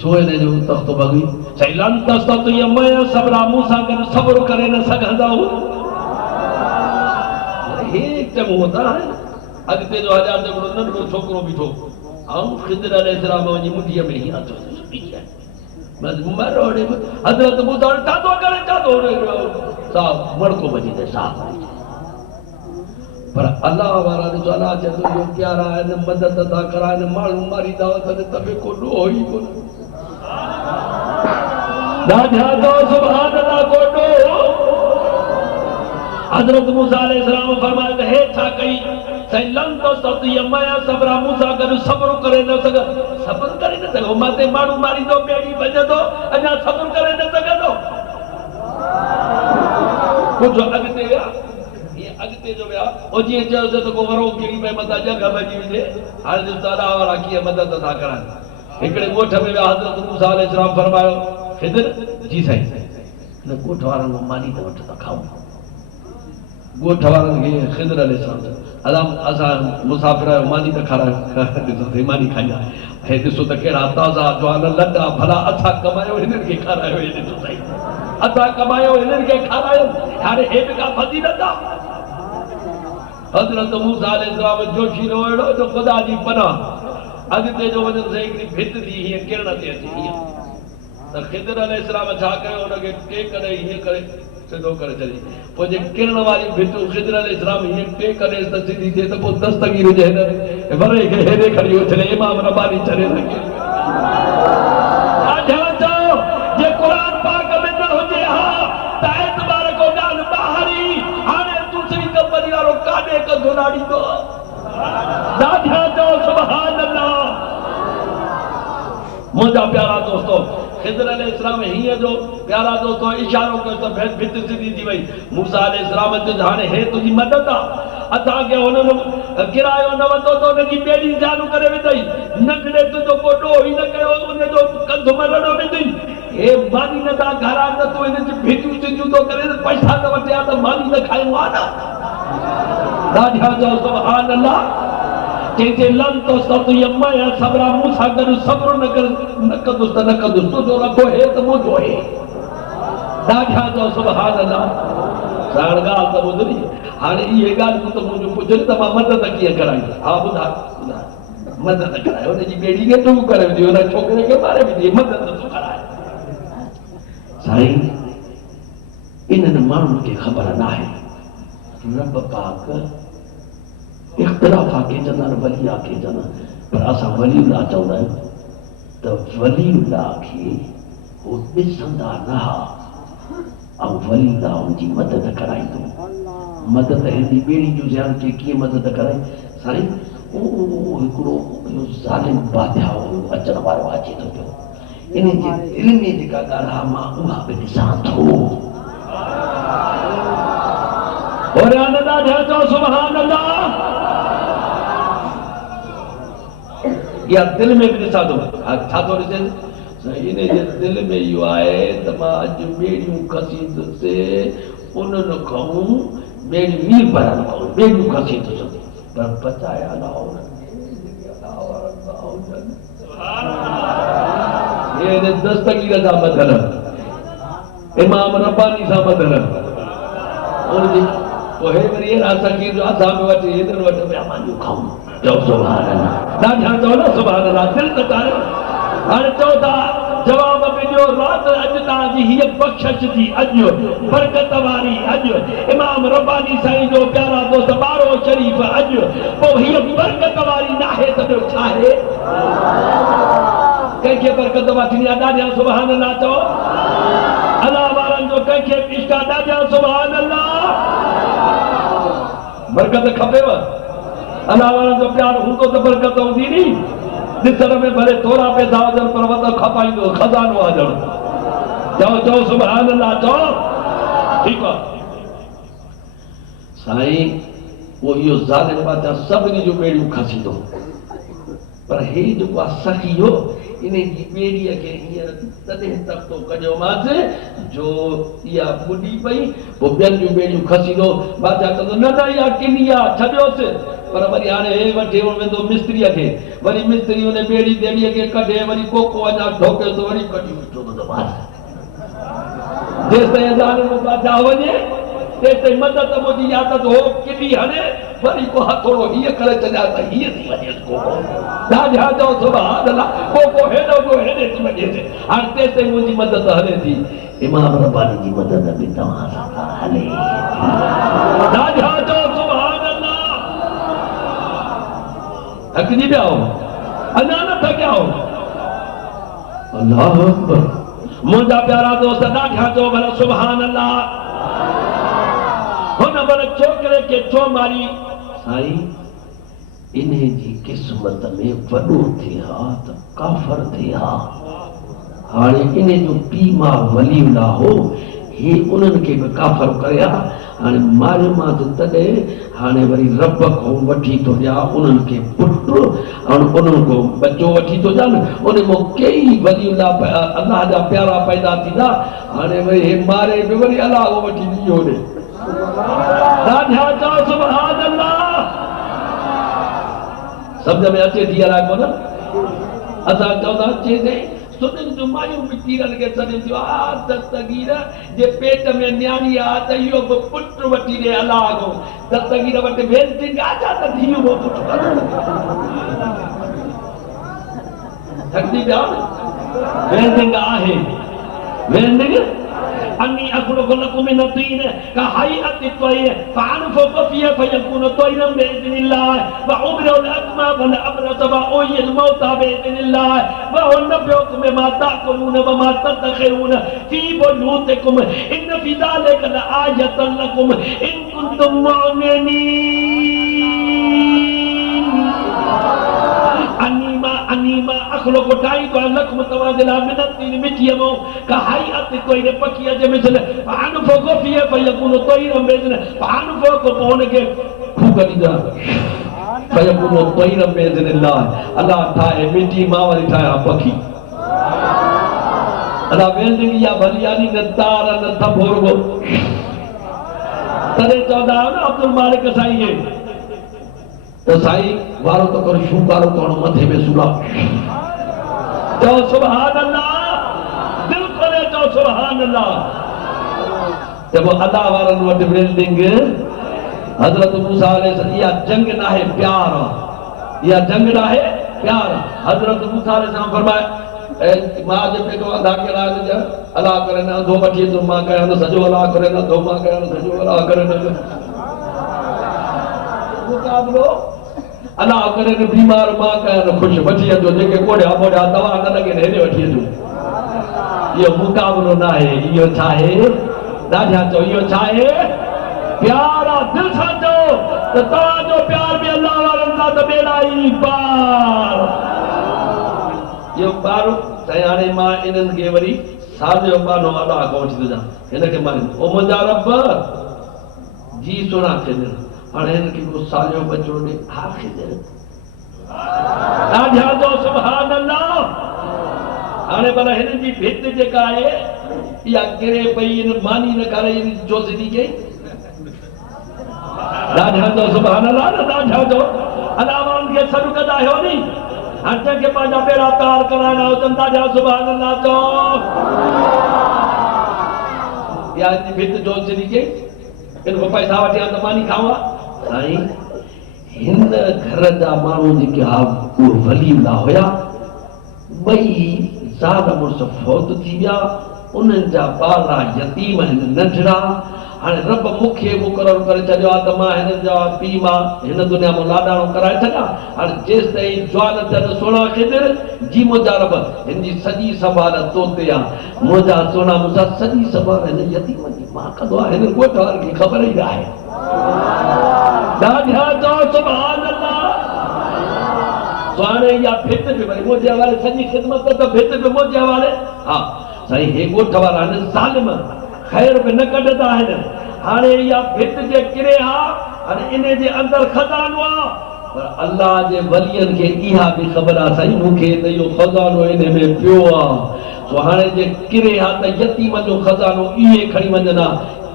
छो हिन जो तख़्तो भॻी साईं लन तस्ततियम सबरा मूंसां गॾु सब्र करे न सघंदा हे चङो होता है अॻिते जो हज़ार जो हिकिड़ो नंढड़ो छोकिरो बीठो ऐं ख़िदर अलैहिस्सलाम वञी मुठीअ में हीअं हथो बस मरोड़े हज़रत मूसा छा थो करे छा थो साहब मड़को वञी ते साहब पर अल्लाह वारा ॾिसो अल्लाह चए थो इहो प्यारा आहिनि मदद था कराइनि माण्हू मारींदा अथनि तबे को ॾोहो ई कोन ॾाढा तो सुभान अल्लाह को ॾोहो हज़रत मूसा अलैहिस्सलाम फरमाए त हे छा कई साईं लन तस्ततियम सबरा मूसा गॾु सब्र करे न सघो मथे माण्हू मारींदो ॿेड़ी भॼंदो अञा सब्र करे न सघंदो कुझु अॻिते विया अॻिते जो विया ओ जीअं चयोसि त को वरो किरी पए मथां जॻह भॼी वञे हाणे ॾिस त अलाह वारा कीअं मदद था करनि हिकिड़े ॻोठ में विया हज़रत मूसा अलैहिस्सलाम फरमायो ख़िदर जी साईं हिन ॻोठ वारनि खां मानी त वठि था खाऊं ॻोठ वारनि खे ख़िदर अलैहिस्सलाम अलाह असां मुसाफ़िर आहियो मानी त खारायो ॾिसो मानी खाईंदा हे ॾिसो त कहिड़ा ताज़ा जवान लॾा भला अथा कमायो हिननि खे खारायो हे ॾिसो साईं अथा कमायो हिननि खे खारायो हाणे हे बि का फज़ीलत आहे हज़रत मूसा अलैहिस्सलाम जोशीलो अहिड़ो जो ख़ुदा जी पनाह अॻिते जो वञनि से हिकिड़ी भित थी हीअं किरण ते अचे हीअं त ख़िदर अलैहिस्सलाम छा कयो हुनखे टेक ॾेई हीअं करे सिधो करे छॾी पोइ जे किरण वारी भितूं ख़िदर अलैहिस्सलाम हीअं टेक ॾेसि त सिधी थिए त पोइ दस्तगीर हुजे हिन वरे खे हेॾे खणी उछले इमाम रब्बानी छॾे सघे जे क़ुरान पाक में न हुजे हा त एतबार को ॻाल्हि ॿाहिरी हाणे दूसरी कंपनी वारो काॾे कंदो लाड़ींदो ॾाढा चओ सुभान अल्लाह मुंहिंजा प्यारा दोस्तो ख़िदर अलैहिस्सलाम हीअं जो प्यारा दोस्तो इशारो कयो त भित सिधी थी वई मूसा अलैहिस्सलाम चयो हाणे हे तुंहिंजी मदद आहे असांखे हुननि किरायो न वरितो त हुनजी ॿेड़ी चालू करे विधई नंढड़े तुंहिंजो को ॾोह ई न कयो उनजो कंधु मरड़ो विधई हे मानी न था घरां न तूं हिनजी भितियूं सिधियूं थो करे पैसा न वठिया त मानी न खायूं आहे न ॾाढा चओ सुभान अल्लाह जंहिंजे लन तस्ततियम सबरा मूंसां गॾु सब्र न कंदुसि त न कंदुसि तुंहिंजो रखो हे त मुंहिंजो हे ॾाढा चओ सुभान अल्लाह साण ॻाल्हि त ॿुधरी हाणे इहे ॻाल्हियूं त मुंहिंजो पुछनि त मां मदद कीअं कराईंदुसि हा ॿुधाए मदद कराए हुनजी ॿेड़ी खे तूं करे विधी हुन छोकिरे खे मारे विधी मदद तूं कराए साईं इन्हनि माण्हुनि खे ख़बर न आहे रब पाक इख़्तिलाफ़ के चवंदा आहिनि वलिया खे चवंदा पर असां वलीउल्लाह चवंदा आहियूं त वलीउल्लाह खे हू ॾिसंदा न हा ऐं वलीउल्लाह हुनजी मदद कराईंदो मदद हिनजी ॿेड़ी जो ध्यानु खे कीअं मदद कराए साईं उहो हिकिड़ो ज़ालिम बादशाह अचण वारो अचे थो पियो इन जे दिलि में जेका ॻाल्हि आहे मां उहा बि ॾिसां थो और ॾाढा चओ सुभान अल्लाह या दिल में भी ॾिसां थो छा थो ॾिसे इन जे दिल में इहो आहे त मां अॼु ॿेड़ियूं खसींदुसि उन्हनि खां ॿेड़ियूं वीर भरण खां ॿेड़ियूं खसींदुसि पर बचाया न हुननि दस्तगीर जा ॿधल इमाम रब्बानी सां ॿधल उनजी पोइ हे वरी अहिड़ा सकीर जो असां बि वठी हिननि वटि पिया मानियूं खाऊं चओ सुभान अल्लाह ॾाढा चओ न सुभान अल्लाह दिलि त कान्हे हाणे चओ था जवाब में ॾियो राति अॼु तव्हांजी हीअ बख़्शिश थी अॼु बरकत वारी अॼु इमाम रब्बानी साईं जो प्यारा दोस्त ॿारो शरीफ़ अॼु पोइ हीअ बरकत वारी न आहे त ॿियो छा आहे कंहिंखे बरकत वठणी आहे ॾाढा सुभान अल्लाह चओ अल्लाह वारनि जो कंहिंखे इश्क आहे ॾाढा सुभान अल्लाह बरकत खपेव अल्लाह वारनि जो प्यार हूंदो त बरकत हूंदी नी ॾिसण में भले थोरा पैसा हुजनि पर वध खपाईंदो खज़ानो आहे चओ चओ सुभान अल्लाह चओ ठीकु आहे साईं वो इहो ज़ालिम बादशाह सभिनी जूं ॿेड़ियूं खसींदो पर हे जेको आहे सखियो इन जी ॿेड़ीअ खे हींअर तॾहिं तख़्तो कढियोमांसि जो इहा ॿुॾी पई पोइ ॿियनि जूं ॿेड़ियूं खसींदो बादशाह चवंदो न न इहा किनी आहे छॾियोसि पर वरी हाणे हे वठी वेंदो मिस्त्रीअ खे वरी मिस्त्री उन ॿेड़ी ॿेड़ीअ खे कढे वरी कोको अञा ढोके थो वरी कढी विठो जेसिताईं अज़ान में बादशाह वञे तेसिताईं मदद मुंहिंजी आदत हो किनी हणे वरी को हथोड़ो हीअ करे छॾिया त हीअ थी वञेसि कोको राजा जो सुभान अल्लाह कोको हेॾो जो हेॾे थी वञेसि हाणे तेसिताईं मुंहिंजी मदद हले थी इमाम रब्बानी जी मदद बि तव्हां सां था हले राजा जो सुभान अल्लाह थकिजी पिया हो अञा न थकिया हो अल्लाह अकबर मुंहिंजा प्यारा दोस्त ॾाढा चओ भला सुभान अल्लाह हुन भले छोकिरे खे छो मारी साईं इन जी क़िस्मत में वॾो थे हा त काफ़र थे हा हाणे इन जो पीउ मां वलीउल्लाह हो हे उन्हनि खे बि काफ़र करिया हाणे मारियोमांसि तॾहिं हाणे वरी रब खां वठी थो ॾिया उन्हनि खे पुटु हाणे उन्हनि खां बचो वठी थो ॾिया न उन मां कई वलीउल्लाह अलाह जा प्यारा पैदा थींदा हाणे वरी हे मारे बि वरी अलाह खां वठी ॾियो ॾे राजा चओ सुभान अल्लाह सम्झ में अचे थी अलाए कोन असां चवंदा अचे सुनिन जूं मायूं मिटीरनि खे सॾियूं थियूं आ दस्तगीर जे पेट में न्याणी आहे त इहो बि पुटु वठी ॾे अलाह खां दस्तगीर वटि वेंदी आजा त धीअ बि पुटु थकिजी पिया वेंदिंग आहे वेंदिंग अन्नी अखलुक़ लकुम मिन तीन का hay'ati at-tayr fa'anfuqu fihi fayakunu tayran bi'idhnillah wa ubri'u al-akma wal abrasa wa uhyi al-mawta bi'idhnillah wa unabbi'ukum bima ta'kuluna wa ma tadakhiruna fi buyutikum inna fi dhalika la'ayatan lakum in kuntum mu'minin enema अखलो कोटाई तो लख मुतवादिला मिनतीन मिटियमो का hay'ati at-tayr पखिया जे मिसल फa'anfuqu fihi fayakunu tayran bi'idhnillah फa'anfuqु पोन के फूक ॾींदा फयकुनु तयरम बिइज़्निल्लाह अल्लाह ठाहे मिटी मां worry ठाहे पखी अल्लाह वेंदिंग या भलियानी न तार न थभोरगो तॾहिं चवंदा आहियो न अब्दुल मालिक साईं तो साईं वारो तो कर शुकारो करणो मथे में सुला तो सुभान अल्लाह दिल खोले तो सुभान अल्लाह जब अल्लाह वारनि वटि वेंदिंग हजरत मूसा अलैहि इहा जंग न आहे प्यार इहा जंग न आहे प्यार हजरत मूसा अलैहि फरमाए मां जे पेट वांदा केड़ा अल्लाह करे न अंधो वठी तो मां कया न सजो अल्लाह करे न तो मां कया न सजो अल्लाह करे न मुकाबलो अल्लाह करे न बीमार मां कया न खुश वठी अचो जेके कोड़िया मोड़िया दवा न लगे हेॾे वठी अचो इहो मुकाबलो न आहे इहो छा आहे ॾाढा चओ इहो छा आहे प्यार दिल सां चओ त तव्हांजो प्यार बि अल्लाह वारनि सां त बेड़ा ई पार इहो ॿारु चई हाणे मां इन्हनि खे वरी साल जो बानो अल्लाह खां वठी थो ॾियां हिनखे मां ओ मुंहिंजा रब जी सोना खेॾनि हाणे हिनखे को साल जो बचो ॾे हा खेॾनि ॾाढा जो सुभान अल्लाह हाणे भला हिननि जी भित जेका आहे इहा किरे पई इन मानी न करे इन चोसदी कई ॾाढा जो सुभान अल्लाह न ॾाढा जो अल्लाह वारनि खे सॾु कंदा आहियो नी हाणे के पंहिंजा बेड़ा पार कराइणा हुजनि ॾाढा सुभान अल्लाह चओ इहा भित चोसदी कई इन को पैसा वठिया त मानी खावा साईं हिन घर जा माण्हू जेके हा उहे वलीउल्लाह हुया ॿई ज़ाल मुड़ुस फौत थी विया उन्हनि जा ॿार यतीम आहिनि नंढड़ा हाणे रब मूंखे मुक़ररु करे छॾियो आहे त मां हिननि जा पीउ मां हिन दुनिया में लाॾाणो कराए छॾियां हाणे जेसि ताईं जवान थियनि सोना खिदर जी मुंहिंजा रब हिन जी सॼी संभाल तो ते आहे मुंहिंजा सोना मुंहिंजा सॼी संभाल हिन यतीम जी मां कंदो आहे हिन ॻोठ वारनि खे ख़बर ई न आहे ॾाढा चओ सुभान अल्लाह हाणे इहा भित बि वरी मुंहिंजे हवाले सॼी ख़िदमत त भित बि मुंहिंजे हवाले हा साईं हे ॻोठ वारा आहिनि ज़ालिम ख़ैर बि न कढंदा आहिनि हाणे इहा भित जे किरे हा हाणे इन जे अंदरि खज़ानो आहे पर अल्लाह जे वलियन के इहा भी खबर आ साईं मूंखे त इहो खज़ानो इन में पियो आहे सो हाणे जे किरे हा त यतीम जो खज़ानो इहे खणी वञनि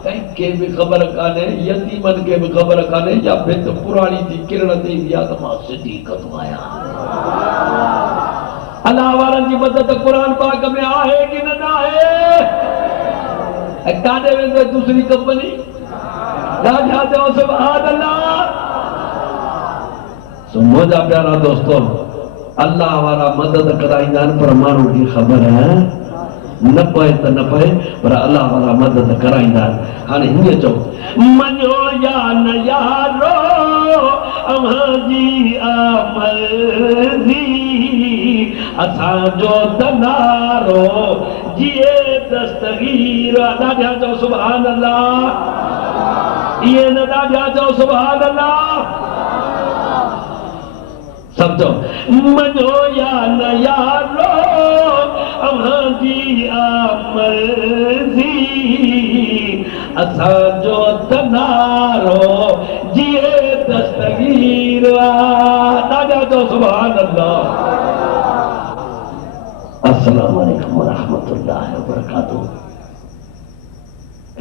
कंहिंखे बि ख़बर कान्हे यतीमनि खे बि ख़बर कान्हे या भित पुराणी थी किरण ते ईंदी आहे त मां सिधी कंदो आहियां अल्लाह वारनि जी मदद क़ुरान पाक में आहे कि न आहे ऐं काॾे वेंदो दूसरी कंपनी राजा चओ सुभान अल्लाह सो मुंहिंजा प्यारा दोस्तो अल्लाह वारा मदद कराईंदा आहिनि पर माण्हू खे ख़बर न पए त न पए पर अल्लाह वारा मदद कराईंदा आहिनि हाणे हीअं चओ मञो या न यारो अव्हांजी मर्ज़ी असांजो त नारो जिए दस्तगीर ॾाढा चओ सुभान अल्लाह इहे न ॾाढा चओ सुभान अल्लाह सब चओ मञो या न यारो अव्हांजी मर्ज़ी असांजो त नारो जिए दस्तगीर ॾाढा चओ सुभान अल्लाह अस्सलाम वालेकुम रहमतुल्लाहि व बरकातहू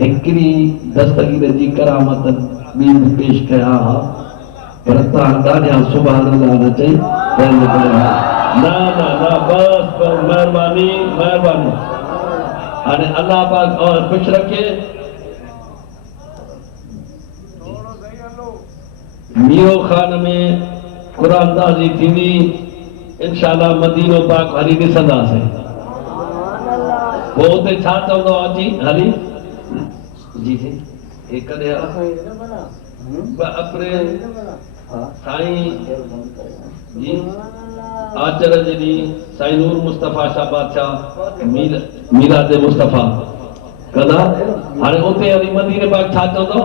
हिकिड़ी दस्तगीर जी करामत ॿी बि पेश कया हा पर तव्हां ॾाढा सुभान अल्लाह न चई न न न बस बस महिरबानी महिरबानी हाणे अल्लाह पाक और खुश रखे मीरो खान में क़ुरान ताज़ी थींदी इंशाअल्लाह मदीनो पाक हली ॾिसंदासीं पोइ उते छा चवंदो अची हली जी जी हे कॾहिं 2 अप्रैल साईं जी आचर जे ॾींहुं साईं नूर मुस्तफ़ा शाह बादशाह मीराद मुस्तफ़ा कंदा हाणे उते हली मदीने पाक छा चवंदो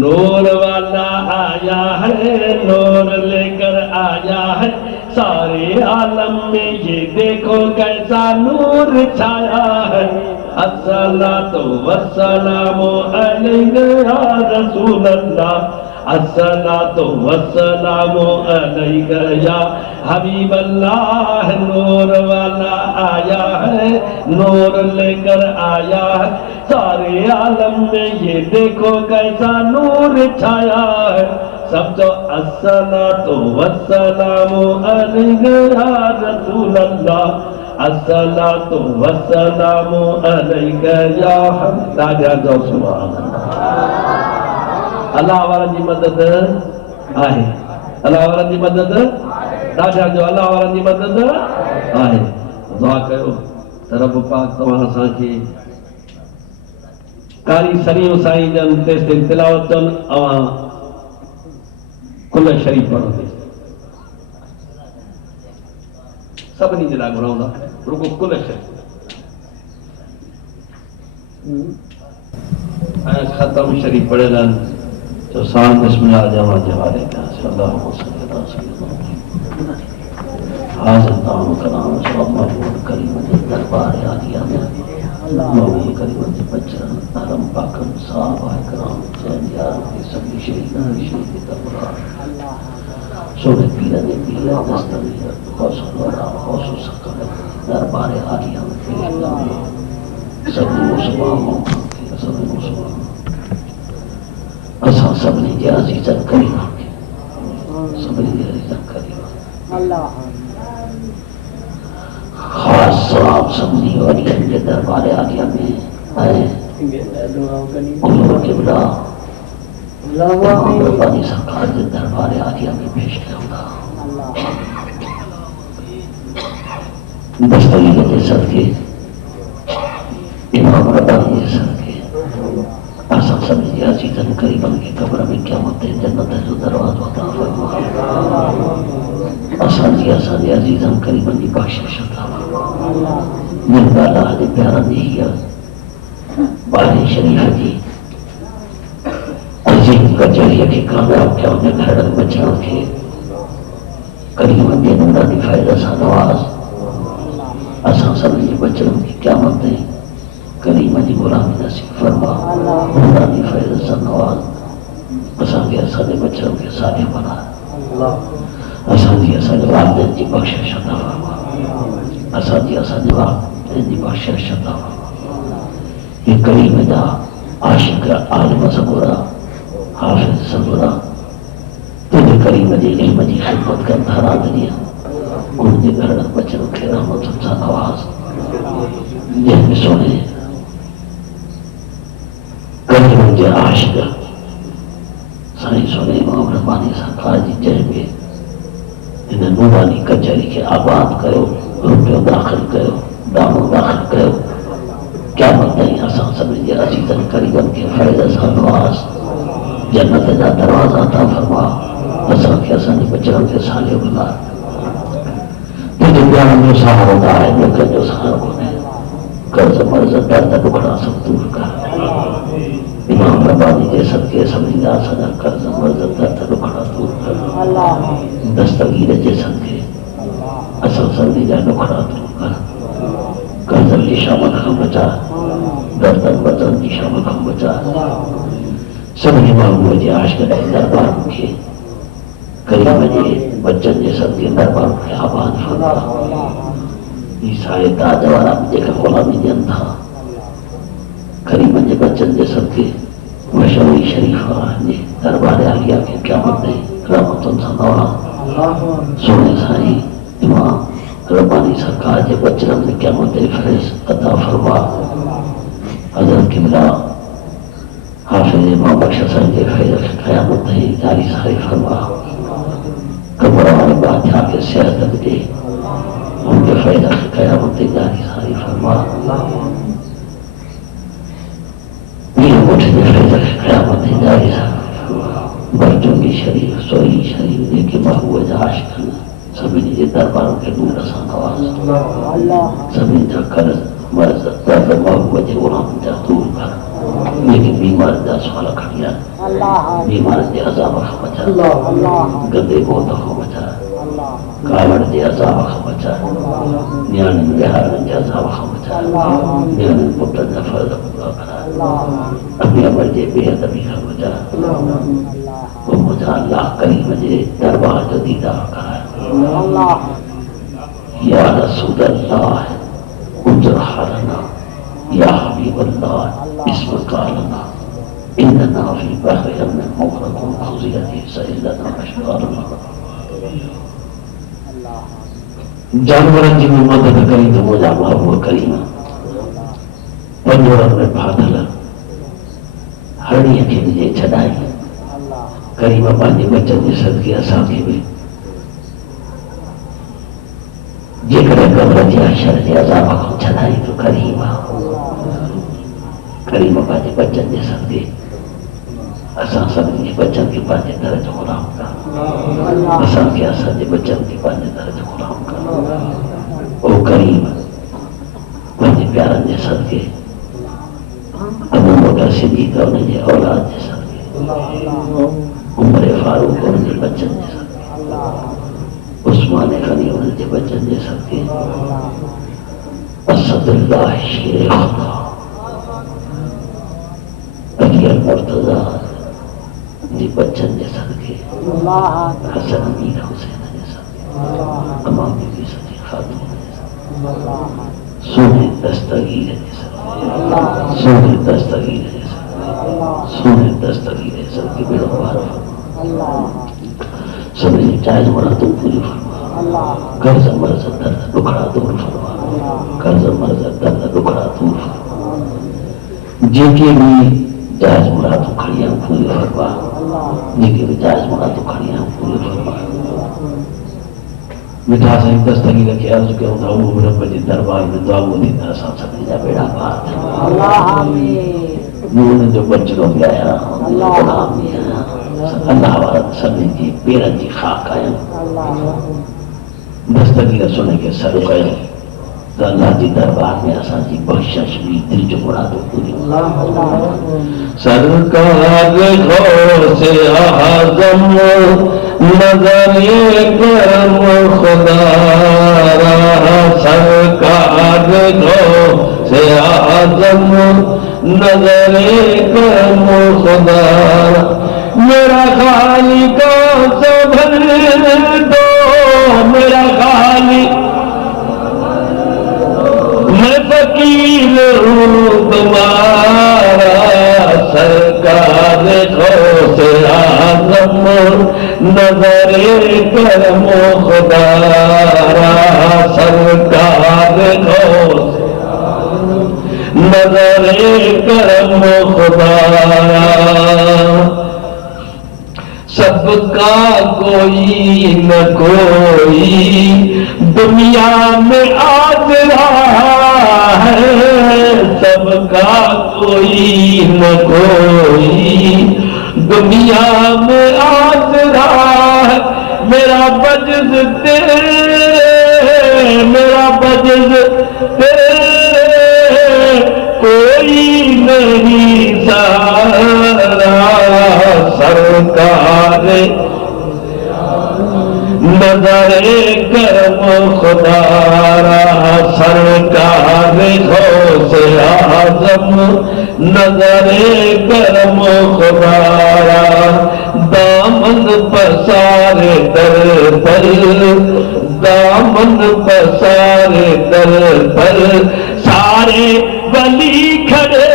नूर वाला आया है नूर लेकर आया है सारे आलम में ये देखो कैसा नूर छाया है अस्सलातु वस्सलामु अलैका या रसूल अल्लाह अस्सलातु वस्सलामु अलैका या हबीब अल्लाह नूर वाला आया है नूर लेकर आया है सारे आलम में ये देखो कैसा नूर छाया है सब तो अस्सलातु वस्सलामु अलैका या रसूल अल्लाह अस्सलातु वस्सलामु अलैका या हबीब सुभान अल्लाह वारनि जी मदद आहे अल्लाह वारनि जी मदद ॾाढा जो अल्लाह वारनि जी मदद आहे दुआ कयो त रब पाक तव्हां असांखे कारी सरियो साईं जन तेसि तिलावत कनि अवां कुल शरीफ़ पढ़ंदे सभिनी जे लाइ घुरऊं था रुगो कुल शरीफ़ ऐं ख़तम शरीफ़ पढ़ियल आहिनि तो साम बिस्मिल्लाह जमा जवाले का सल्लल्लाहु अलैहि वसल्लम हाज़िर ताम कलाम सल्लल्लाहु करीम के दरबार आलिया में मौली करीम के बचन आलम पाकम साहब कराम जंजार के सभी शहीद दरबार सोने पीला ने पीला दस्तगीर हौसला हौसला सकल दरबार आलिया में सभी मुसलमानों के सभी मुसलमान असां सभिनी जे अज़ीज़न करीम सभिनी जे अज़ीज़न करीम अल्लाह ख़ास सलाम सभिनी वलियनि जे दरबार आलिया में ऐं हुज़ूर क़िबला रब्बानी सरकार जे दरबार आलिया में पेश कयूं था दस्तगीर जे सदके इमाम रब्बानी जे सदके असां सभिनी जे अज़ीज़न करीबन खे क़ब्र में क़यामत ते जन्नत जो दरवाज़ो अता फरमा असांजी असांजे अज़ीज़न करीबन जी बख़्शिश अता फरमा जिन अल्लाह जे प्यारनि जी हीअ बारे शरीफ़ जी अज़ीम कचहरीअ खे कामयाब कया उन घरनि बचण खे करीबन जे नूरनि जी फ़ैज़ सां नवाज़ असां सभिनी जे बचण खे क़यामत ते करीम जी गुलामी नसीब फरमा नूरानी फ़ैज़ सां नवाज़ असांखे असांजे बचड़नि खे साॾे बना असांजी असांजे वालिदैन जी बख़्शिश अता फरमा असांजी असांजे वालिदैन जी बख़्शिश अता फरमा ये करीम जा आशिक आलिम सगोरा हाफिज सगोरा तुझे करीम जी इल्म जी खिदमत कंदा रादरिया उनजे घर बचन खे रहमत सां नवाज़ जंहिं सोने करीम जे आशिक साईं सोने इमाम रब्बानी सरकार जी जंहिं में इन नूरानी कचहरी के आबाद कयो रुपयो दाख़िल कयो दानो दाख़िल कयो क़यामत ताईं असां सभिनी जे अज़ीज़नि क़रीबनि खे फैज़ सां नवाज़ जन्नत जा दरवाज़ा अता फरमा असांखे असांजे बचड़नि खे सालियो बना तुंहिंजे प्यारनि जो सहारो त आहे ॿियो कंहिंजो सहारो कोन्हे कर्ज़ मर्ज़ दर्द ॾुखड़ा सभु दूर कर इमाम रब्बानी जे सदके सभिनी जा असांजा कर्ज़ मर्ज़ दर्द ॾुखड़ा दूर कर दस्तगीर जे सदके असां सभिनी जा ॾुखड़ा दूर कर कर्ज़नि जी शामत खां बचा दर्दनि वतन जी शामत खां बचा सभिनी महबूब जे आशिक़ जे दरबार खे करीम जे बच्चनि जे सदके दरबार खे आबाद फरमा ई साए ताज वारा जेका ग़ुलामी ॾियनि था करीम जे बच्चनि जे सदके मशहूरी शरीफ़ जे दरबार आलिया खे क़यामत ताईं रहमतुनि सां नवाज़ सोने साईं इमाम रब्बानी सरकार जे बचड़नि में क़यामत ताईं फैज़ अता फरमा हज़रत क़िबला हाफ़िज़ इमाम बख्श साईं जे फैज़ खे क़यामत ताईं जारी सारी फरमा कब्र वाले बादशाह के सेहत दे उनके फैज़ खे क़यामत ताईं जारी सारी फरमा पीर मुठ जे फैज़ खे क़यामत ताईं जारी सारी फरमा बरजोगी शरीफ सोई शरीफ जेके महबूब जा आशिक़ सभिनी जे दरबार खे नूर सां नवाज़ सभिनी जा कर्ज़ मर्ज़ दर्द महबूब जे ग़ुलाम जा दूर कर जेके बीमार जा सवाल खणी आहिनि बीमार जे अज़ाब खां बचा गंदे मौत खां बचा कावड़ जे अज़ाब खां बचा न्याणियुनि विहारनि जे अज़ाब खां बचा न्याणियुनि पुटनि जा फ़र्ज़ पूरा कराए अबी अमर जे बेअदबी खां बचा वो मुझा अल्लाह करीम जे दरबार जो दीदार कराए या रसूल अल्लाह उजर हालना या हबीब अल्लाह इस्म कालना इन्ना फी बहर में मुग़रक़ुन खुज़ियती सइलना अशकारना जानवरनि जी मदद करी तो मुझा महबूब करीम पंजोड़नि में बादल हरणीअ खे ॾिजे छॾाई करीम पंहिंजे बचनि जे सदके असांखे बि जेकॾहिं कब्र जे हशर जे अज़ाब खां छॾाई तो करीम पंहिंजे बचनि जे सदके असां सभिनी जे बचनि खे पंहिंजे दर जो ग़ुलाम कर असांखे असांजे बचनि खे पंहिंजे दर जो ग़ुलाम कर ओ करीम पंहिंजे प्यारनि जे सदके अबू बकर सिद्दीक़ उन जे औलाद जे सदके उमर फारूक उन जे बचनि जे सदके उस्मान गनी उन जे बचनि जे सदके असदुल्लाह शेर खुदा अली मुर्तज़ा जी बचनि जे सदके हसन अमीर हुसैन जे सदके अमाम बीबी सदी खातून जे सदके सोने दस्तगीर जे सदके सोने दस्तगीर जे सदके सोने दस्तगीर जे सदके बेड़ो पार फरमा सभिनी जायज़ मुरादूं पूरी फरमा कर्ज़ मर्ज़ दर्द ॾुखड़ा दूर फरमा कर्ज़ मर्ज़ दर्द ॾुखड़ा दूर फरमा जेके भी जायज़ मुरादूं खणी आहियूं पूरी फरमा जेके भी जायज़ मुरादूं खणी आहियूं पूरी फरमा मिठा साईं दस्तगीर खे अर्ज़ु कयूं था उहो रब जे दरबार में दुआ ॿुधींदा असां सभिनी जा बेड़ा पार थियनि उन्हनि जो बचिड़ो बि आहियां ग़ुलाम बि आहियां अल्लाह वारनि सभिनी जी पेरनि जी खाक आहियूं दस्तगीर सुन खे सॾु कयो त अल्लाह जे दरबार में असांजी बख़्शिश बि दिलि जो मुरादूं पूरियूं सरकार गौसे आज़म नज़रे करम खुदा सरकार गौसे आज़म नज़रे करम खुदा मेरा खालिका संभल नजरे करमो खुदारा सरकार गौस नजरे करमो खुदारा सबका कोई न कोई दुनिया में आसरा है सबका कोई न कोई दुनिया में आसरा है मेरा बजज तेरे मेरा बजज तेरे कोई नहीं सहारा सरकार नजरे करम खुदारा सरकार गौसे आजम नजरे करम खुदारा दामन पसारे दर पर दामन पसारे दर पर सारे वली खड़े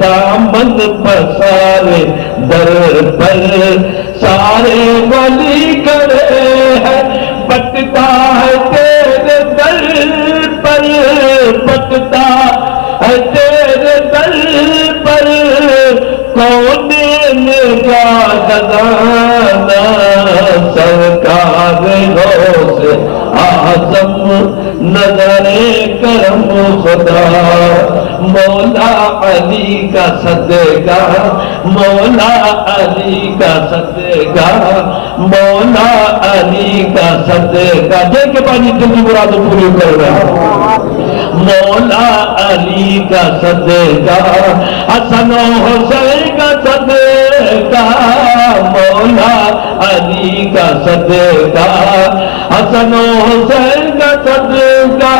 दामन पसारे दर पर सारे वली खड़े हैं पटता है तेरे दर पर पटता है तेरे दर पर कोने का खजाना सरकार गौस आजम नजरे करम खुदा मौला अली का सदका मौला अली का सदका मौला अली का सदका देख पानी तुमकी मुराद पूरी कर रहा मौला अली का सदका हसन हुसैन का सदका मौला अली का सदका हसन हुसैन का सदका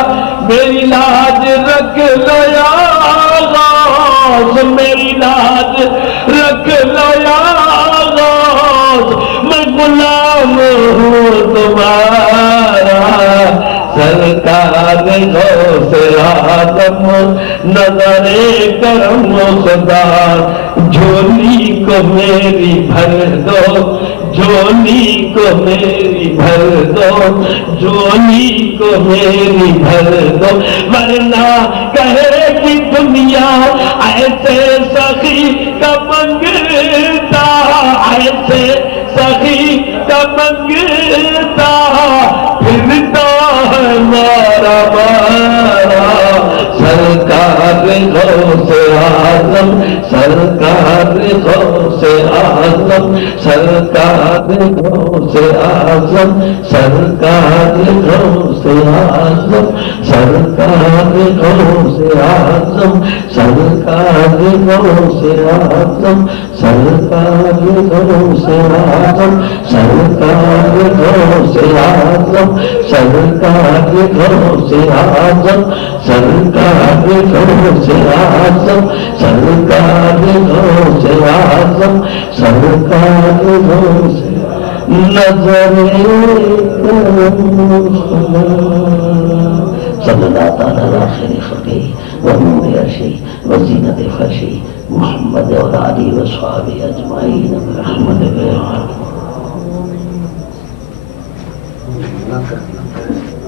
मेरी लाज रख लो या गौस मेरी लाज रख लो या गौस मैं गुलाम हूँ तुम्हारा सरकार गौसे आदम नजरे करम खुदा झोली को मेरी भर दो झोली को मेरी भर दो झोली को मेरी भर दो वरना कहेगी दुनिया ऐसे सखी का मंगता ऐसे सखी का मंगता फिरता है मारा मारा सरकार गौसे आजम सरकार गौसे आजम सरकार गौसे आजम सरकार गौसे आजम सरकार गौसे आजम सरकार गौसे आजम सरकार गौसे आजम सरकार गौसे आजम सरकार गौसे आजम सरकार गौसे आजम सरकार गौसे आजम सरकार गौसे नजरे सल्लल्लाहु अलैहि खैर खल्क़ी व नूर अर्शी व ज़ीनत फर्शी मोहम्मद और आलि व सहाबी अजमाइन रहमत